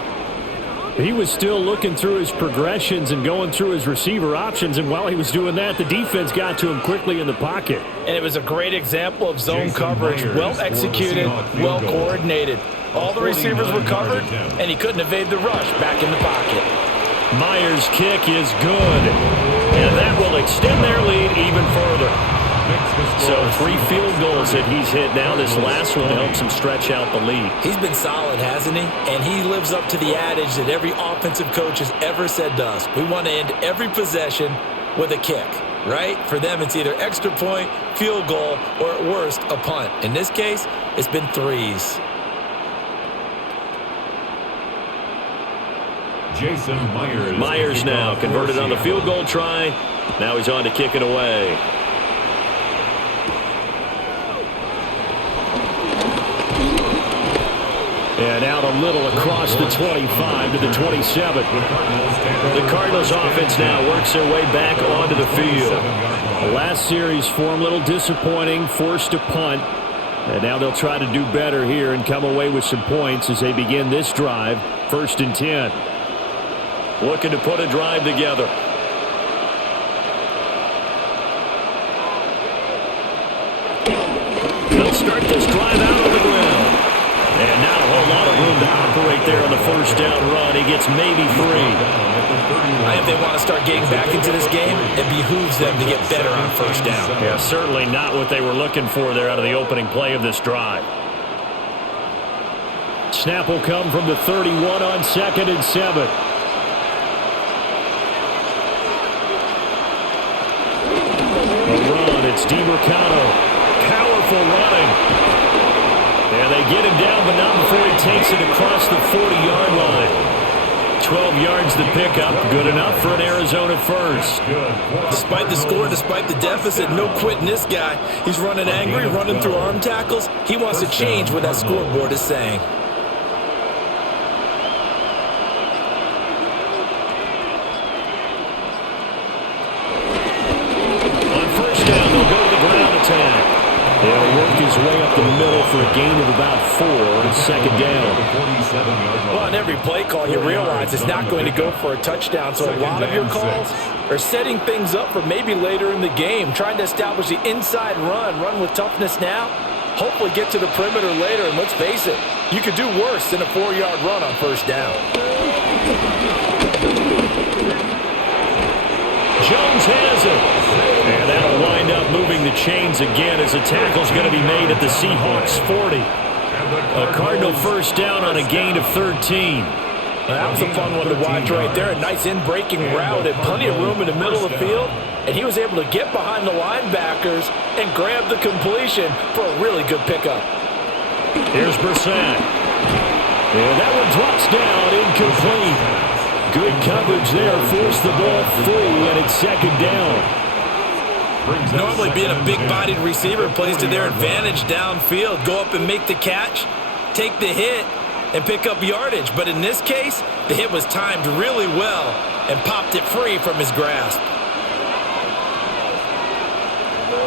He was still looking through his progressions and going through his receiver options, and while he was doing that, the defense got to him quickly in the pocket. And it was a great example of zone coverage. Well executed, well coordinated. All the receivers were covered, and he couldn't evade the rush back in the pocket. Myers' kick is good, and that will extend their lead even further. So 3 field goals that he's hit now. This last one helps him stretch out the lead. He's been solid, hasn't he? And he lives up to the adage that every offensive coach has ever said to us. We want to end every possession with a kick, right? For them, it's either extra point, field goal, or at worst, a punt. In this case, it's been 3s. Jason Myers. Myers now converted on the field goal try. Now he's on to kick it away. And out a little across the 25 to the 27. The Cardinals offense now works their way back onto the field. The last series for him, a little disappointing, forced to punt. And now they'll try to do better here and come away with some points as they begin this drive, 1st and 10. Looking to put a drive together. They'll start this drive out on the ground. And not a whole lot of room to operate there on the first down run. He gets maybe 3. If they want to start getting back into this game, it behooves them to get better on first down. Yeah, certainly not what they were looking for there out of the opening play of this drive. Snap will come from the 31 on 2nd and 7. A run, it's DiMercado. Powerful running. And they get him down, but not before he takes it across the 40-yard line. 12 yards to pick up. Good enough for an Arizona first. Despite the score, despite the deficit, no quitting this guy. He's running angry, running through arm tackles. He wants to change what that scoreboard is saying. On first down, they'll go to the ground attack. He'll work his way up the middle for a gain of about 4 on 2nd down. Well, on every play call, you realize it's not going to go for a touchdown. So a lot of your calls are setting things up for maybe later in the game, trying to establish the inside run with toughness now, hopefully get to the perimeter later. And let's face it, you could do worse than a 4-yard run on first down. Jones has it. And that'll wind up moving the chains again as a tackle's going to be made at the Seahawks 40. A Cardinal first down on a gain of 13. That was a fun one to watch right there. A nice in-breaking route and plenty of room in the middle of the field. And he was able to get behind the linebackers and grab the completion for a really good pickup. Here's Brissett. And that one drops down, incomplete. Good coverage there, forced the ball free, and it's second down. Normally being a big-bodied receiver plays to their advantage downfield. Go up and make the catch, take the hit, and pick up yardage. But in this case, the hit was timed really well and popped it free from his grasp.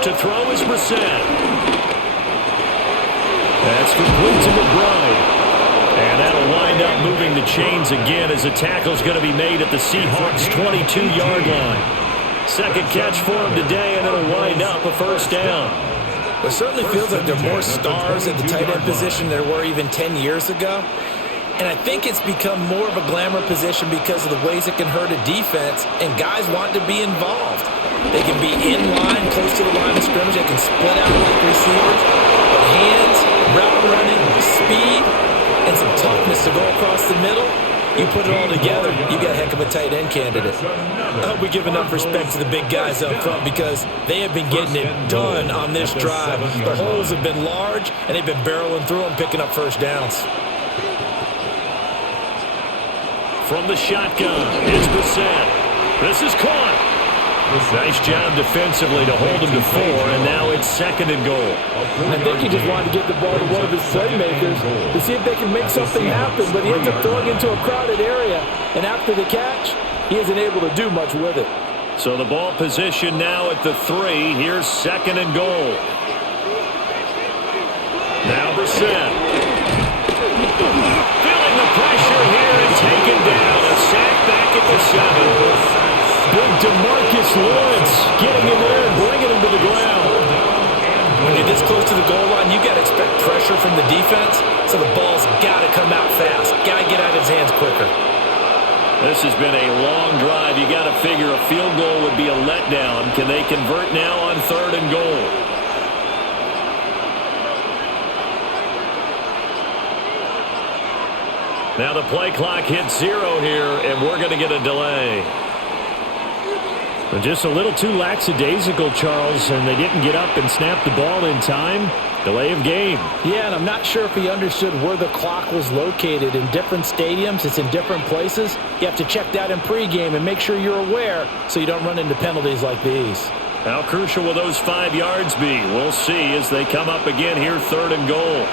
To throw is Brissett. That's complete to McBride. And that'll wind up moving the chains again as the tackle's going to be made at the Seahawks' 22-yard line. Second catch for him today, and it'll wind up a first down. It certainly feels like there are more stars at the tight end position than there were even 10 years ago. And I think it's become more of a glamour position because of the ways it can hurt a defense, and guys want to be involved. They can be in line, close to the line of scrimmage. They can split out like receivers. But hands, route running, speed, and some toughness to go across the middle, you put it all together, you got a heck of a tight end candidate. I hope we give enough respect to the big guys up front because they have been getting it done on this drive. The holes have been large, and they've been barreling through them, picking up first downs. From the shotgun, it's Brissett. This is caught. Nice job defensively to hold him to 4, and now it's second and goal. I think he just wanted to get the ball to one of his playmakers to see if they can make something happen, but he ends up throwing into a crowded area, and after the catch, he isn't able to do much with it. So the ball position now at the 3. Here's second and goal. Now Brissett. Feeling the pressure here and taken down. A sack back at the 7. Big DeMarcus Lawrence getting in there and bringing him to the ground. When you're this close to the goal line, you got to expect pressure from the defense, so the ball's got to come out fast. Got to get out of his hands quicker. This has been a long drive. You got to figure a field goal would be a letdown. Can they convert now on third and goal? Now the play clock hits 0 here, and we're going to get a delay. Just a little too lackadaisical, Charles, and they didn't get up and snap the ball in time. Delay of game. Yeah, and I'm not sure if he understood where the clock was located. In different stadiums, it's in different places. You have to check that in pregame and make sure you're aware so you don't run into penalties like these. How crucial will those 5 yards be? We'll see as they come up again here, third and goal.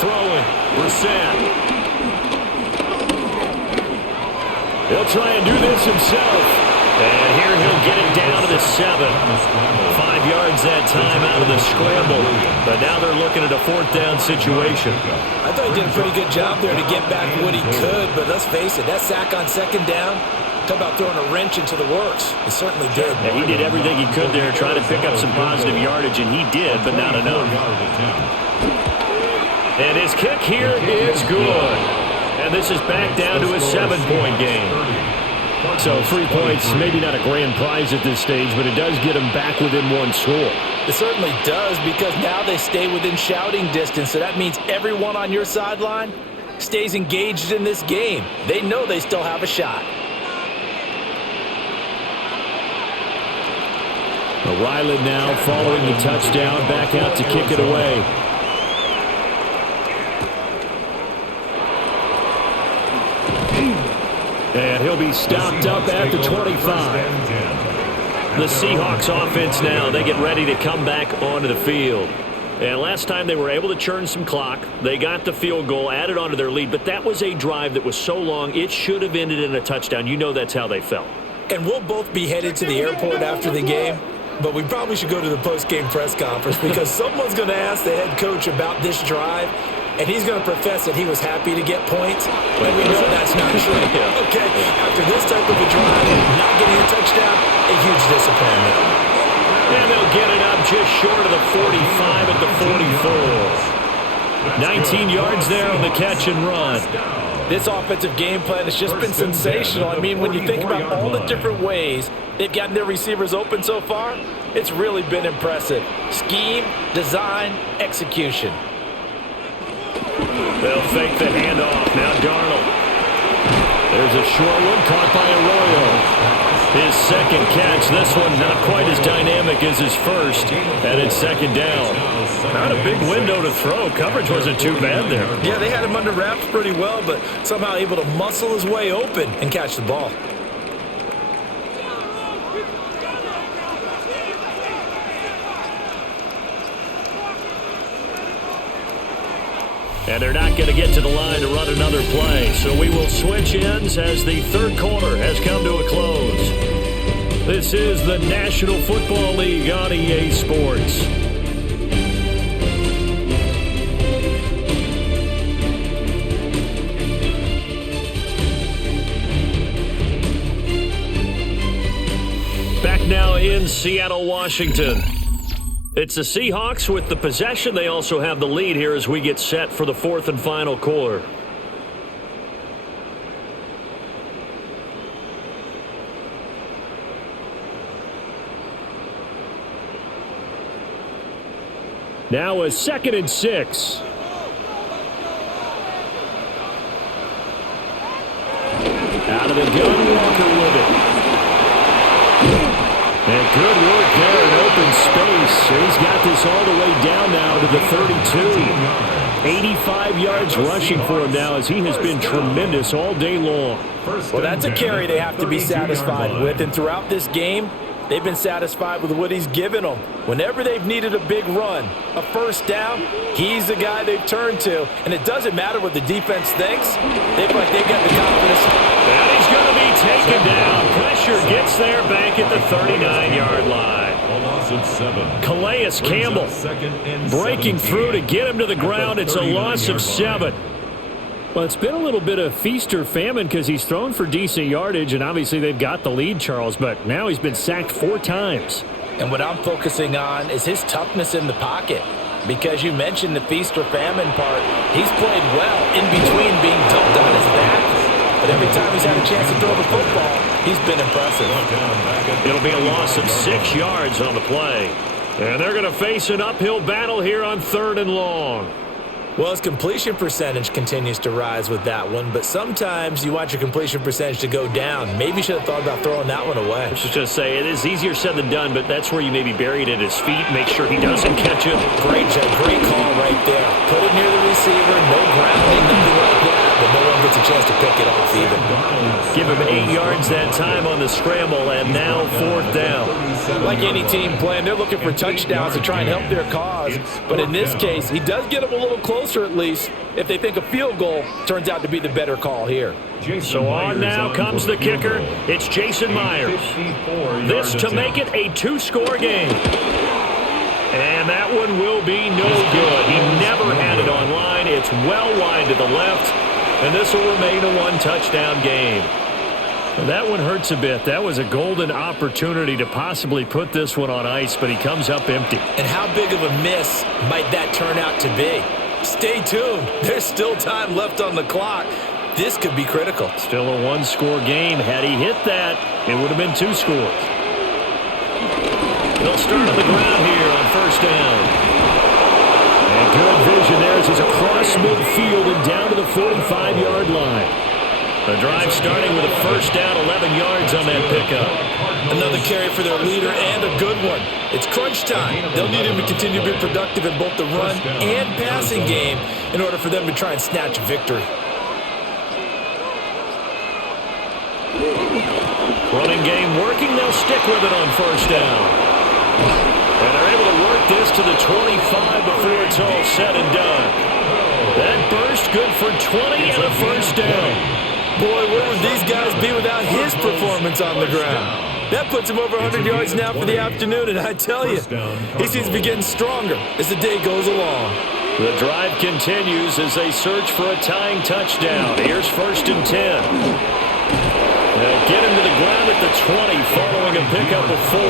Throwing, Brissett. He'll try and do this himself. And here he'll get it down to the 7. 5 yards that time out of the scramble. But now they're looking at a fourth down situation. I thought he did a pretty good job there to get back what he could. But let's face it, that sack on second down, talk about throwing a wrench into the works. It certainly did. Yeah, he did everything he could there, trying to pick up some positive yardage, and he did, but not enough. And his kick here is good. And this is back down to a 7-point game. So 3 points, maybe not a grand prize at this stage, but it does get them back within 1 score. It certainly does, because now they stay within shouting distance. So that means everyone on your sideline stays engaged in this game. They know they still have a shot. Ryland now following the touchdown, back out to kick it away. And he'll be stopped up at the 25. The Seahawks offense now, they get ready to come back onto the field. And last time they were able to churn some clock. They got the field goal, added onto their lead, but that was a drive that was so long, it should have ended in a touchdown. You know that's how they felt. And we'll both be headed to the airport after the game, but we probably should go to the post-game press conference because someone's going to ask the head coach about this drive, and he's going to profess that he was happy to get points, but we know that's not true. Okay, after this type of a drive, not getting a touchdown, a huge disappointment. And they'll get it up just short of the 45 at the 44. 19 yards there on the catch and run. This offensive game plan has just been sensational. I mean, when you think about all the different ways they've gotten their receivers open so far, it's really been impressive. Scheme, design, execution. They'll fake the handoff. Now Darnold. There's a short one caught by Arroyo. His second catch. This one not quite as dynamic as his first. And it's second down. Not a big window to throw. Coverage wasn't too bad there. Yeah, they had him under wraps pretty well, but somehow able to muscle his way open and catch the ball. And they're not going to get to the line to run another play. So we will switch ends as the third quarter has come to a close. This is the National Football League on EA Sports. Back now in Seattle, Washington. It's the Seahawks with the possession. They also have the lead here as we get set for the fourth and final quarter. Now a 2nd and 6. Out of the gun, Walker with it. And good work there in open space. He's got this all the way down now to the 32. 85 yards rushing for him now as he has been tremendous all day long. Well, that's a carry they have to be satisfied with. And throughout this game, they've been satisfied with what he's given them. Whenever they've needed a big run, a first down, he's the guy they've turned to. And it doesn't matter what the defense thinks. They feel like they've got the confidence. And he's going to be taken down. Pressure gets there back at the 39-yard line. Calais Campbell breaking through to get him to the ground. It's a loss of 7. Well, it's been a little bit of feast or famine because he's thrown for decent yardage, and obviously they've got the lead, Charles, but now he's been sacked 4 times. And what I'm focusing on is his toughness in the pocket. Because you mentioned the feast or famine part, he's played well in between being dumped on his back. But every time he's had a chance to throw the football, he's been impressive. It'll be a loss of 6 yards on the play. And they're going to face an uphill battle here on 3rd and long. Well, his completion percentage continues to rise with that one, but sometimes you want your completion percentage to go down. Maybe you should have thought about throwing that one away. I was just going to say, it is easier said than done, but that's where you maybe bury it at his feet. Make sure he doesn't catch it. Great call right there. Put it near the receiver, no grounding, nothing like that. But no one gets a chance to pick it off even. Give him 8 yards that time on the scramble, and now 4th down. Like any team playing, they're looking for touchdowns to try and help their cause. But in this case, he does get them a little closer at least if they think a field goal turns out to be the better call here. So on now comes the kicker. It's Jason Myers. This to make it a 2-score game. And that one will be no good. He never had it online. It's well wide to the left. And this will remain a 1-touchdown game. And that one hurts a bit. That was a golden opportunity to possibly put this one on ice, but he comes up empty. And how big of a miss might that turn out to be? Stay tuned. There's still time left on the clock. This could be critical. Still a 1-score game. Had he hit that, it would have been 2 scores. They'll start on the ground here on 1st down. And good vision there as he's across midfield and down to the 45-yard line. The drive starting with a 1st down, 11 yards on that pickup. Another carry for their leader and a good one. It's crunch time. They'll need him to continue to be productive in both the run and passing game in order for them to try and snatch a victory. Running game working. They'll stick with it on 1st down. And they're able to work this to the 25 before it's all said and done. That burst good for 20 and a 1st down. Boy, where would these guys be without his performance on the ground? That puts him over 100 yards now for the afternoon, and I tell you, he seems to be getting stronger as the day goes along. The drive continues as they search for a tying touchdown. Here's 1st and 10. They'll get him to the ground at the 20 following a pickup of 4.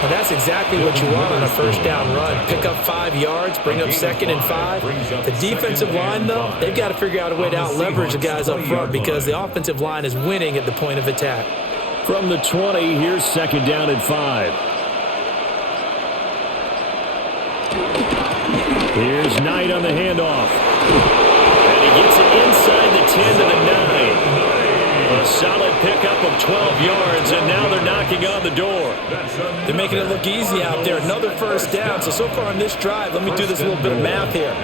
Well, that's exactly what you want on a 1st down run. Pick up 5 yards, bring up 2nd and 5. The defensive line, though, they've got to figure out a way to out-leverage the guys up front because the offensive line is winning at the point of attack. From the 20, here's 2nd down and 5. Here's Knight on the handoff. And he gets it inside the 10 to the 9. A solid pickup of 12 yards, and now they're knocking on the door. They're making it look easy out there. Another first down. So far on this drive, let me do this little bit of math here.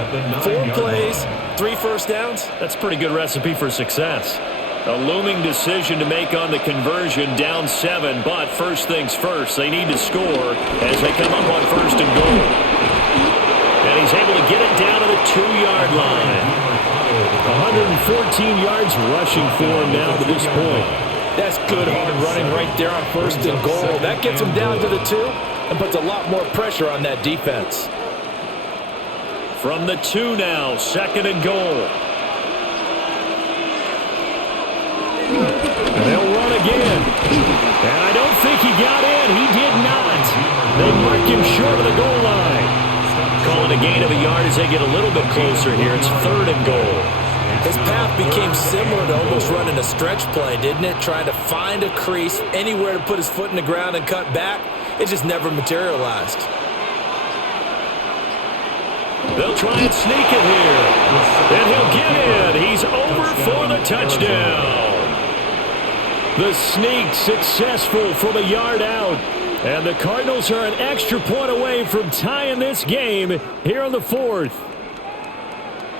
4 plays, 3 first downs. That's a pretty good recipe for success. A looming decision to make on the conversion, down 7, but first things first, they need to score as they come up on first and goal. And he's able to get it down to the 2-yard line. 114 yards rushing for him now to this point. That's good hard running right there on first and goal. That gets him down to the 2 and puts a lot more pressure on that defense. From the 2 now, second and goal. And they'll run again. And I don't think he got in. He did not. They mark him short of the goal line. Calling a gain of a yard as they get a little bit closer here. It's third and goal. His path became similar to almost running a stretch play, didn't it? Trying to find a crease, anywhere to put his foot in the ground and cut back. It just never materialized. They'll try and sneak it here. And he'll get in. He's over for the touchdown. The sneak successful from a yard out. And the Cardinals are an extra point away from tying this game here in the 4th.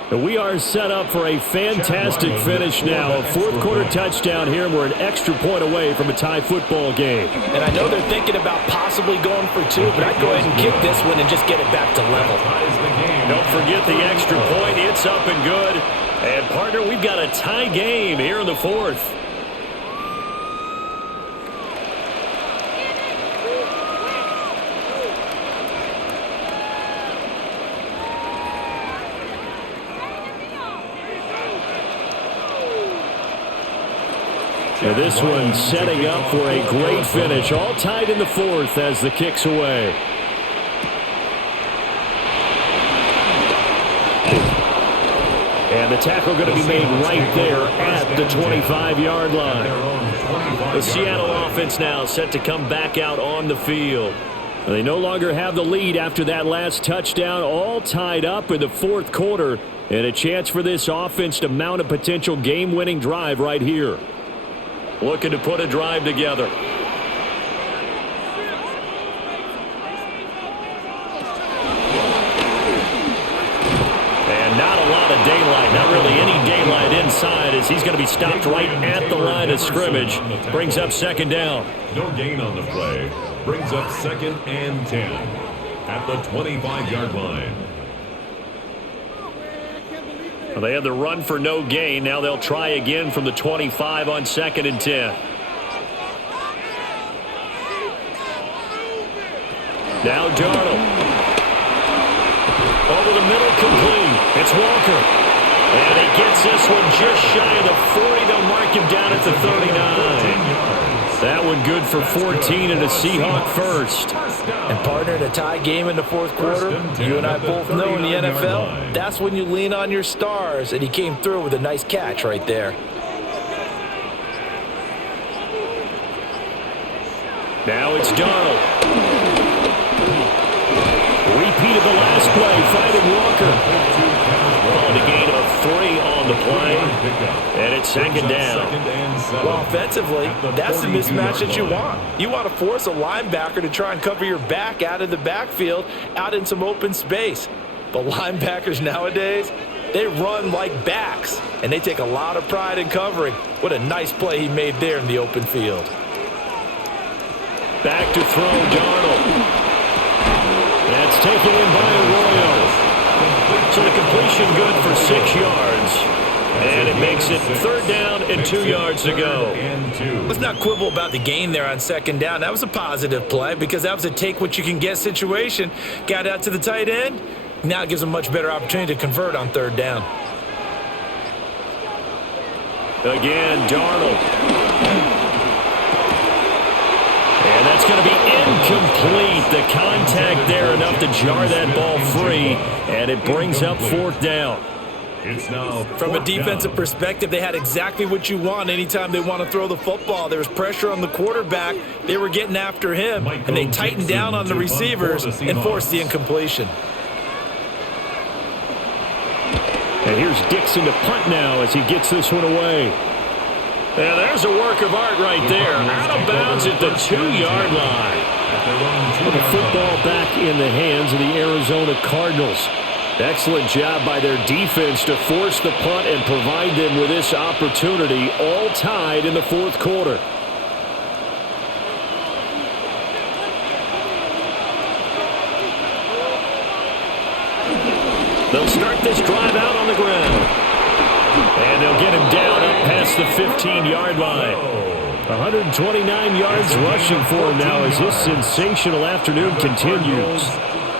We are set up for a fantastic finish now. A 4th quarter touchdown here, and we're an extra point away from a tie football game. And I know they're thinking about possibly going for 2, but I'd go ahead and kick this one and just get it back to level. Don't forget the extra point. It's up and good. And, partner, we've got a tie game here in the 4th. So this one setting up for a great finish. All tied in the 4th as the kick's away. And the tackle going to be made right there at the 25-yard line. The Seattle offense now set to come back out on the field. They no longer have the lead after that last touchdown. All tied up in the 4th quarter. And a chance for this offense to mount a potential game-winning drive right here. Looking to put a drive together. And not a lot of daylight. Not really any daylight inside as he's going to be stopped right at the line of scrimmage. Brings up second down. No gain on the play. Brings up 2nd and 10 at the 25-yard line. Well, they had the run for no gain. Now they'll try again from the 25 on 2nd and 10. Now Darnold. Over the middle, complete. It's Walker. And he gets this one just shy of the 40. They'll mark him down at the 39. That one good for 14 and a Seahawk first. And partner, in a tie game in the 4th quarter, you and I both know in the NFL, that's when you lean on your stars, and he came through with a nice catch right there. Now it's Darnold. Repeat of the last play, finding Walker. Called a gain of 3 on the play, and it's second down. Well, offensively, that's the mismatch that you want. You want to force a linebacker to try and cover your back out of the backfield, out in some open space. But linebackers nowadays, they run like backs, and they take a lot of pride in covering. What a nice play he made there in the open field. Back to throw, Darnold. That's taken in by Arroyo. So the completion good for 6 yards. And it makes it 3rd down and 2 yards to go. Let's not quibble about the gain there on 2nd down. That was a positive play because that was a take-what-you-can-get situation. Got out to the tight end. Now it gives them a much better opportunity to convert on 3rd down. Again, Darnold. And that's going to be incomplete. The contact there enough to jar that ball free. And it brings up 4th down. It's now from a defensive perspective, they had exactly what you want anytime they want to throw the football. There was pressure on the quarterback. They were getting after him, and they tightened down on the receivers and forced the incompletion. And here's Dixon to punt now as he gets this one away. And there's a work of art right there. Out of bounds at the 2-yard line. With the football back in the hands of the Arizona Cardinals. Excellent job by their defense to force the punt and provide them with this opportunity, all tied in the fourth quarter. They'll start this drive out on the ground. And they'll get him down up past the 15-yard line. 129 yards rushing for him now as his sensational afternoon continues.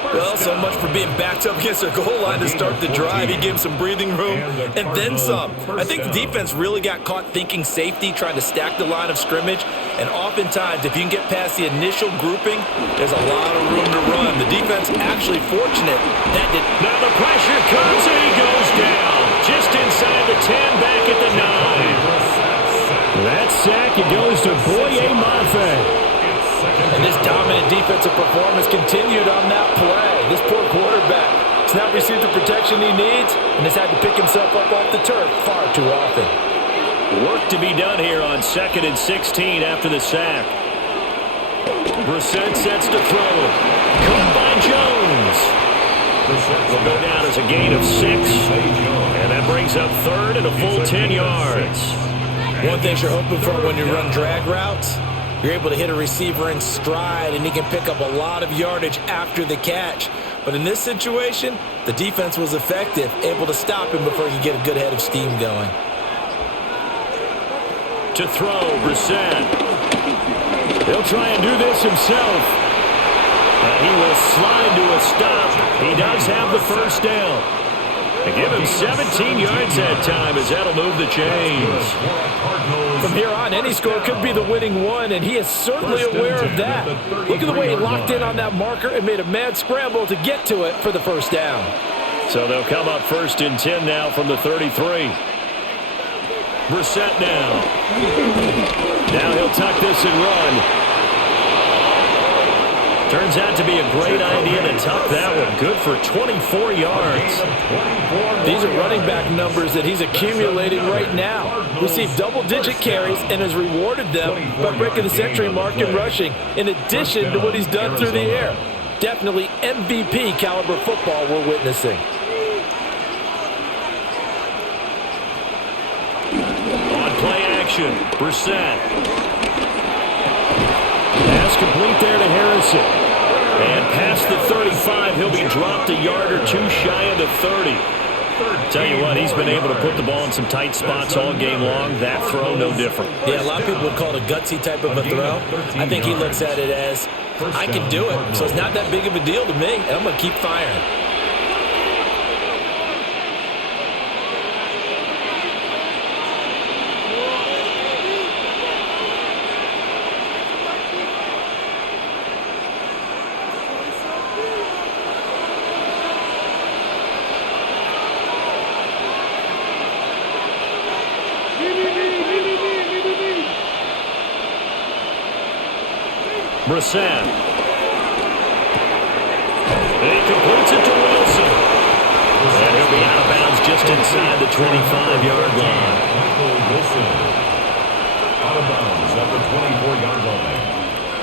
Well, so much for being backed up against their goal line to start the drive. He gave him some breathing room and then some. I think the defense really got caught thinking safety, trying to stack the line of scrimmage. And oftentimes, if you can get past the initial grouping, there's a lot of room to run. The defense actually fortunate that did. Now the pressure comes and he goes down. Just inside the 10, back at the 9. That sack, it goes to Boye Mafe. And this dominant defensive performance continued on that play. This poor quarterback has not received the protection he needs and has had to pick himself up off the turf far too often. Work to be done here on 2nd and 16 after the sack. Brissett sets to throw. Caught by Jones. Will go down as a gain of 6. And that brings up 3rd and a full 10 yards. One thing you're hoping for when you run drag routes, you're able to hit a receiver in stride, and he can pick up a lot of yardage after the catch. But in this situation, the defense was effective, able to stop him before he could get a good head of steam going. To throw, Brissett. He'll try and do this himself. He will slide to a stop. He does have the first down. They give him 17 yards that time as that'll move the chains. From here on, any score could be the winning one, and he is certainly aware of that. Look at the way he locked in on that marker and made a mad scramble to get to it for the first down. So they'll come up 1st and 10 now from the 33. Brissett now. Now he'll tuck this and run. Turns out to be a great idea to tuck that one. Good for 24 yards. These are running back numbers that he's accumulating right now. Received double-digit carries and has rewarded them by breaking the century mark in rushing, in addition to what he's done through the air. Definitely MVP caliber football we're witnessing. On play action, Brissett. Pass complete there to Harrison. And past the 35, he'll be dropped a yard or two shy of the 30. Tell you what, he's been able to put the ball in some tight spots all game long. That throw, no different. Yeah, a lot of people would call it a gutsy type of a throw. I think he looks at it as, I can do it, so it's not that big of a deal to me, and I'm going to keep firing. Brissett. He completes it to Wilson. And he'll be out of bounds just inside the 25-yard line. Wilson. Out of bounds at the 24-yard line.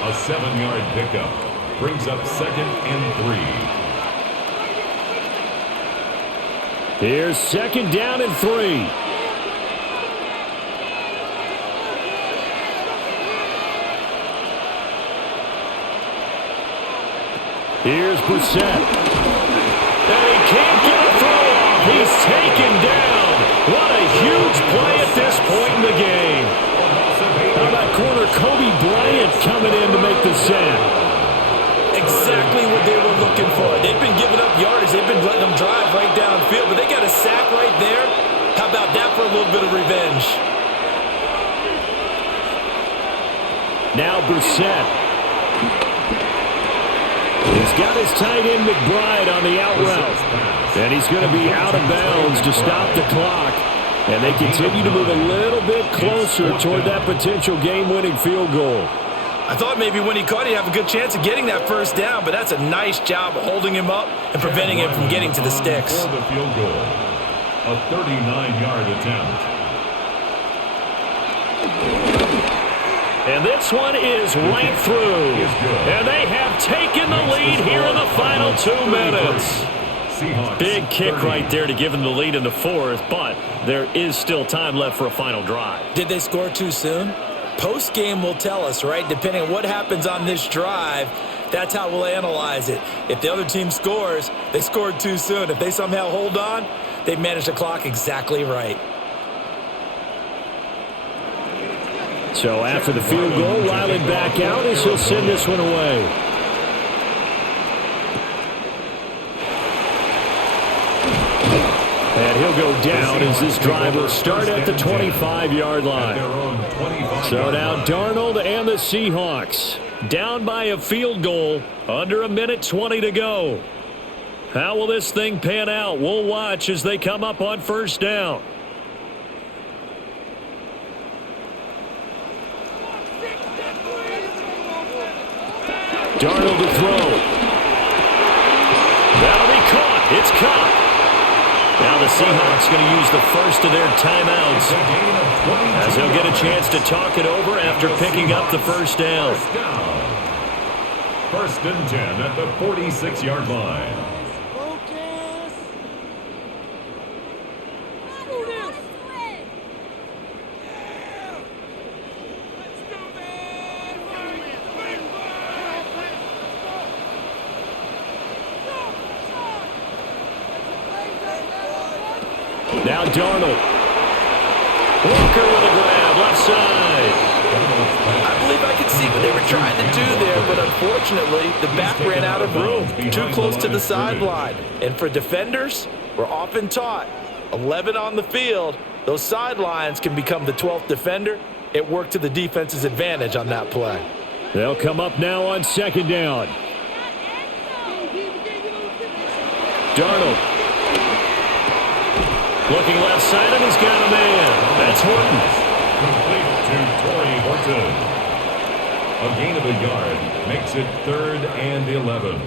A 7-yard pickup brings up 2nd and 3. Here's 2nd down and 3. Here's Brissett. And he can't get a throw off. He's taken down. What a huge play at this point in the game. How about corner Kobe Bryant coming in to make the sack? Exactly what they were looking for. They've been giving up yardage. They've been letting them drive right downfield, but they got a sack right there. How about that for a little bit of revenge? Now Brissett. He's got his tight end McBride on the out route. And he's going to be out of bounds to stop the clock. And they continue to move a little bit closer toward that potential game-winning field goal. I thought maybe when he caught it, he'd have a good chance of getting that first down, but that's a nice job of holding him up and preventing him from getting to the sticks. For the field goal. A 39-yard attempt. And this one is right through. And they have taken the lead here in the final 2 minutes. Big kick right there to give them the lead in the fourth, but there is still time left for a final drive. Did they score too soon? Post-game will tell us, right? Depending on what happens on this drive, that's how we'll analyze it. If the other team scores, they scored too soon. If they somehow hold on, they managed the clock exactly right. So after the field goal, Riley back out as he'll send this one away. And he'll go down as this drive will start at the 25-yard line. So now Darnold and the Seahawks down by a field goal, under 1:20 to go. How will this thing pan out? We'll watch as they come up on first down. Darnold to throw. That'll be caught. It's caught. Now the Seahawks going to use the first of their timeouts as they'll get a chance to talk it over after picking up the first down. First and 10 at the 46-yard line. Now Darnold. Walker with a grab, left side. I believe I could see what they were trying to do there, but unfortunately, the back ran out of room, too close to the sideline. And for defenders, we're often taught, 11 on the field, those sidelines can become the 12th defender. It worked to the defense's advantage on that play. They'll come up now on second down. Darnold. Looking left side, and he's got a man. That's Horton. Complete to Torrey Horton. A gain of a yard makes it 3rd and 11.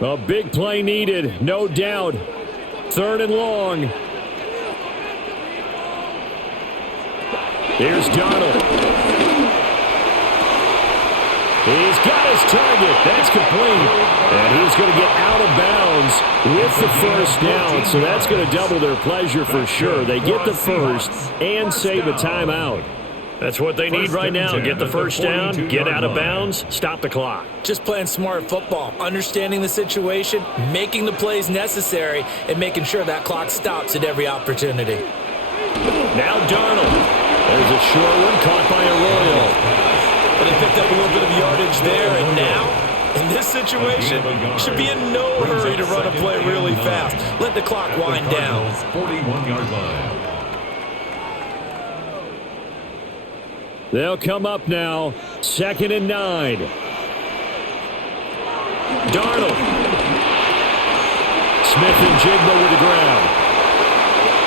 A big play needed, no doubt. 3rd and long. Here's Darnold. He's got his target. That's complete. And he's going to get out of bounds with the first down. So that's going to double their pleasure for sure. They get the first and save a timeout. That's what they need right now. Get the first down, get out of bounds, stop the clock. Just playing smart football, understanding the situation, making the plays necessary, and making sure that clock stops at every opportunity. Now Darnold. There's a short one caught by Arroyo. But they picked up a little bit of yardage there, and now, in this situation, should be in no hurry to run a play really fast. Let the clock wind down. 41-yard line. They'll come up now, 2nd and 9. Darnold. Smith-Njigba with the ground.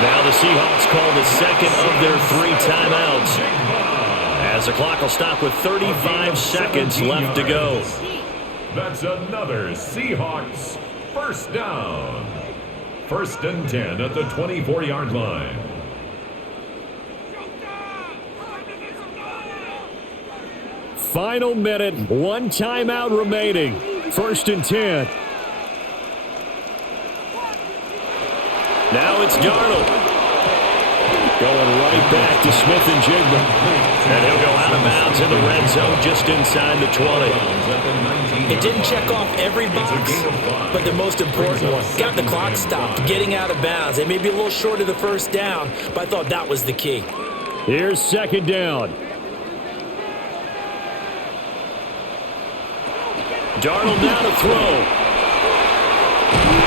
Now the Seahawks call the second of their 3 timeouts, as the clock will stop with 35 seconds left to go. That's another Seahawks first down. 1st and 10 at the 24-yard line. Final minute, 1 timeout remaining. 1st and 10. Now it's Darnold. Going right back to Smith-Njigba. And he'll go out of bounds in the red zone just inside the 20. It didn't check off every box, but the most important one. Got the clock stopped, getting out of bounds. They may be a little short of the first down, but I thought that was the key. Here's 2nd down. Darnold now to throw.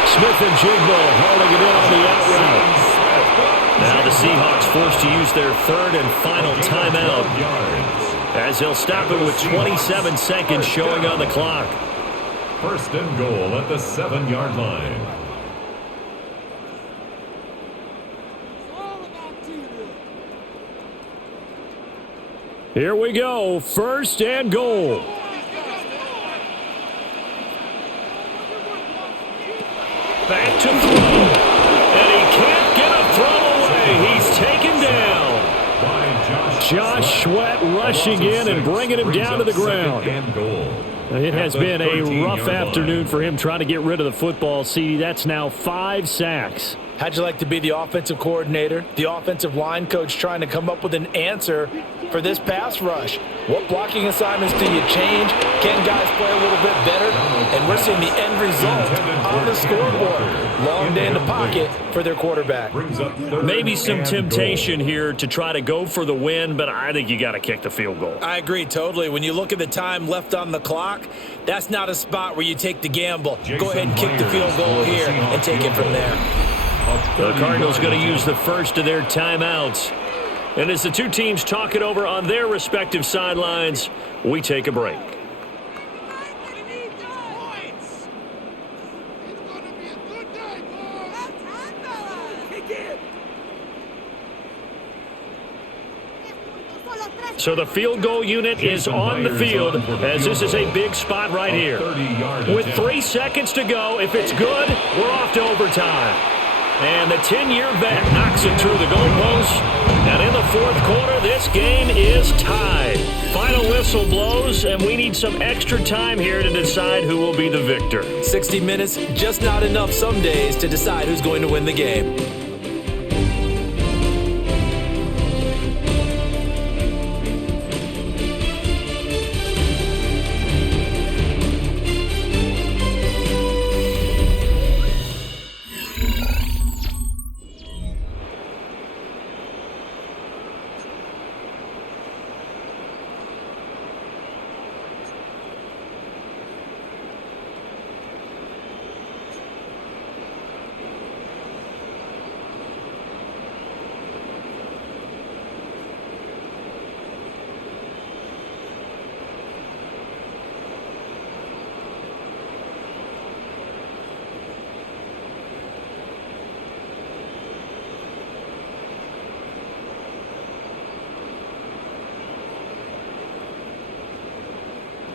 Smith-Njigba holding it in on the out route. Now the Seahawks forced to use their 3rd and final timeout, as they'll stop it with 27 seconds showing on the clock. 1st and goal at the 7-yard line. Here we go, 1st and goal. Josh Sweat rushing in and bringing him down to the ground. It has been a rough afternoon for him trying to get rid of the football. See, that's now 5 sacks. How'd you like to be the offensive coordinator, the offensive line coach trying to come up with an answer for this pass rush? What blocking assignments do you change? Can guys play a little bit better? And we're seeing the end result on the scoreboard. Long day in the pocket for their quarterback. Maybe some temptation here to try to go for the win, but I think you got to kick the field goal. I agree totally. When you look at the time left on the clock, that's not a spot where you take the gamble. Go ahead and kick the field goal here and take it from there. The Cardinals going to use the first of their timeouts. And as the two teams talk it over on their respective sidelines, we take a break. So the field goal unit is on the field as this is a big spot right here. With 3 seconds to go, if it's good, we're off to overtime. And the 10-year vet knocks it through the goalpost. And in the fourth quarter, this game is tied. Final whistle blows, and we need some extra time here to decide who will be the victor. 60 minutes, just not enough some days to decide who's going to win the game.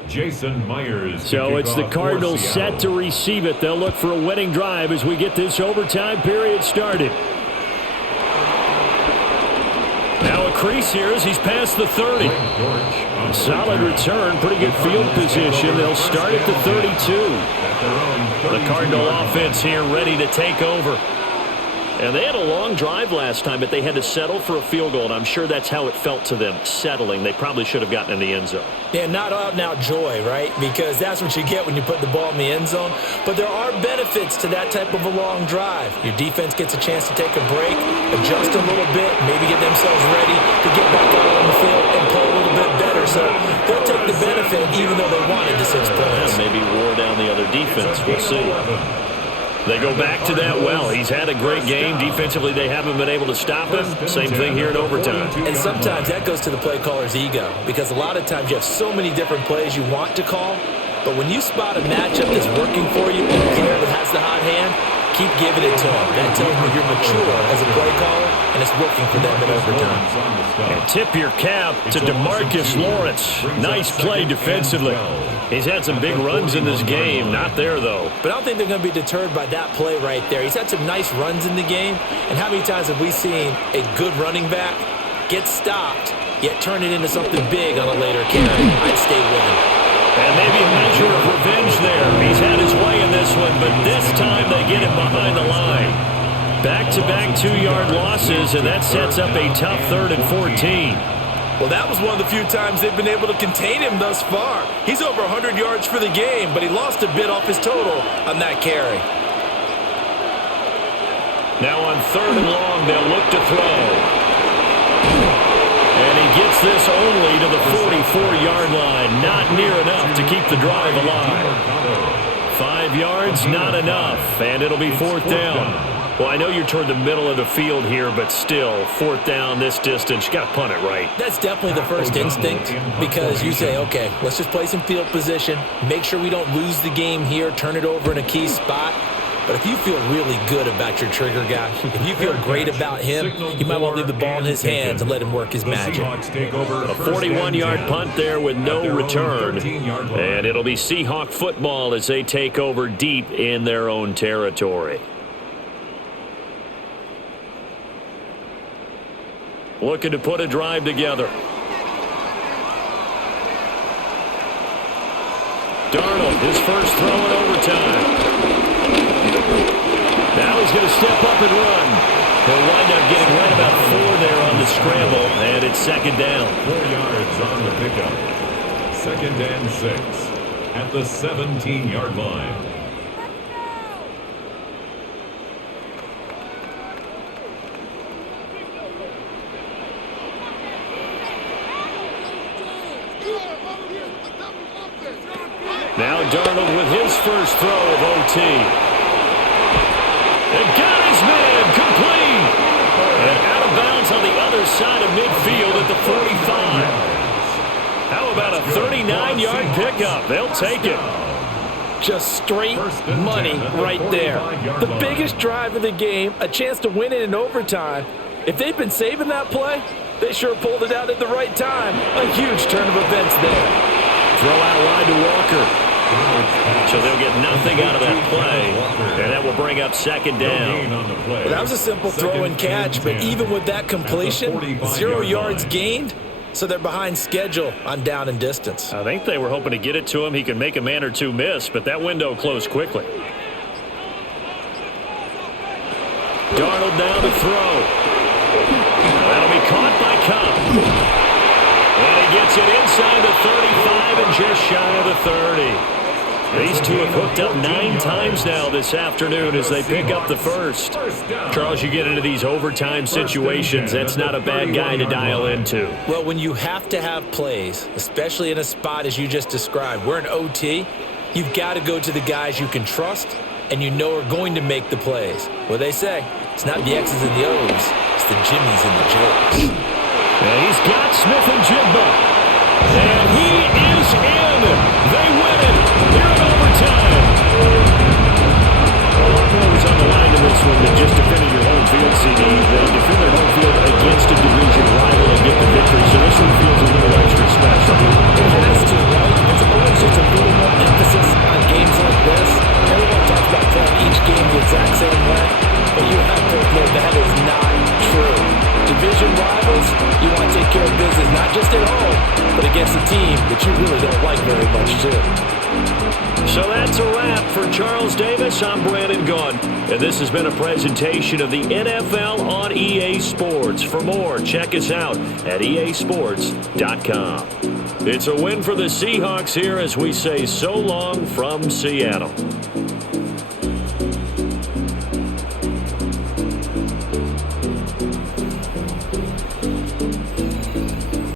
Jason Myers. So it's the Cardinals set to receive it. They'll look for a winning drive as we get this overtime period started. Now a crease here as he's past the 30. Solid return, pretty good field position. They'll start at the 32. The Cardinal offense here ready to take over. And they had a long drive last time, but they had to settle for a field goal, and I'm sure that's how it felt to them, settling. They probably should have gotten in the end zone. Yeah, not out-and-out joy, right? Because that's what you get when you put the ball in the end zone. But there are benefits to that type of a long drive. Your defense gets a chance to take a break, adjust a little bit, maybe get themselves ready to get back out on the field and play a little bit better. So they'll take the benefit even though they wanted the 6 points. Maybe wore down the other defense. We'll see. They go back to that well. He's had a great game. Defensively, they haven't been able to stop him. Same thing here in overtime. And sometimes that goes to the play caller's ego because a lot of times you have so many different plays you want to call, but when you spot a matchup that's working for you and a player that has the hot hand, keep giving it to him. That tells me you're mature as a play caller, and it's working for them in overtime. And tip your cap to DeMarcus Lawrence. Nice play defensively. He's had some big runs in this game. Not there, though. But I don't think they're going to be deterred by that play right there. He's had some nice runs in the game. And how many times have we seen a good running back get stopped, yet turn it into something big on a later carry? I'd stay with him. And maybe a measure of revenge there. He's had his way in this one, but this time they get him behind the line. Back-to-back 2-yard losses, and that sets up a tough 3rd and 14. Well, that was one of the few times they've been able to contain him thus far. He's over 100 yards for the game, but he lost a bit off his total on that carry. Now on 3rd and long, they'll look to throw. And he gets this only to the 44-yard line. Not near enough to keep the drive alive. 5 yards, not enough, and it'll be 4th down. Well, I know you're toward the middle of the field here, but still, 4th down this distance, you got to punt it right. That's definitely the first instinct because you say, okay, let's just play some field position, make sure we don't lose the game here, turn it over in a key spot. But if you feel really good about your trigger guy, if you feel great about him, you might want to leave the ball in his hands and let him work his magic. A 41-yard punt there with no return. And it'll be Seahawk football as they take over deep in their own territory. looking to put a drive together. Darnold, his first throw in overtime. Now he's going to step up and run. He'll wind up getting right about 4 there on the scramble, and it's second down. 4 yards on the pickup. 2nd and 6 at the 17-yard line. Now Darnold with his first throw of OT. And got his man complete. And out of bounds on the other side of midfield at the 45. How about a 39-yard pickup? They'll take it. Just straight money right there. The biggest drive of the game, a chance to win it in overtime. If they've been saving that play, they sure pulled it out at the right time. A huge turn of events there. Throw out wide to Walker. So they'll get nothing out of that play, and that will bring up second down. Well, that was a simple throw and catch, but even with that completion, 0 yards gained, so they're behind schedule on down and distance. I think they were hoping to get it to him. He could make a man or two miss, but that window closed quickly. Darnold down to throw. That'll be caught by Cobb. And he gets it inside the 35 and just shy of the 30. These two have hooked up 9 times now this afternoon as they pick up the first. Charles, you get into these overtime situations, that's not a bad guy to dial into. Well, when you have to have plays, especially in a spot as you just described, we're in OT, you've got to go to the guys you can trust and you know are going to make the plays. What they say, it's not the X's and the O's, it's the Jimmies and the Joes. And he's got Smith and Jigba. And he is in. They win it here in overtime. A lot more was on the line in this one than just defending your home field, CD. They defend their home field against a division rival and get the victory, so this one feels a little extra special. It has to, right? It's always just a little more emphasis on games like this. Everyone talks about playing each game the exact same way, but you have to admit that is not true. Division rivals, you want to take care of business, not just at home, but against a team that you really don't like very much, too. So that's a wrap for Charles Davis. I'm Brandon Gunn, and this has been a presentation of the NFL on EA Sports. For more, check us out at easports.com. It's a win for the Seahawks here as we say so long from Seattle.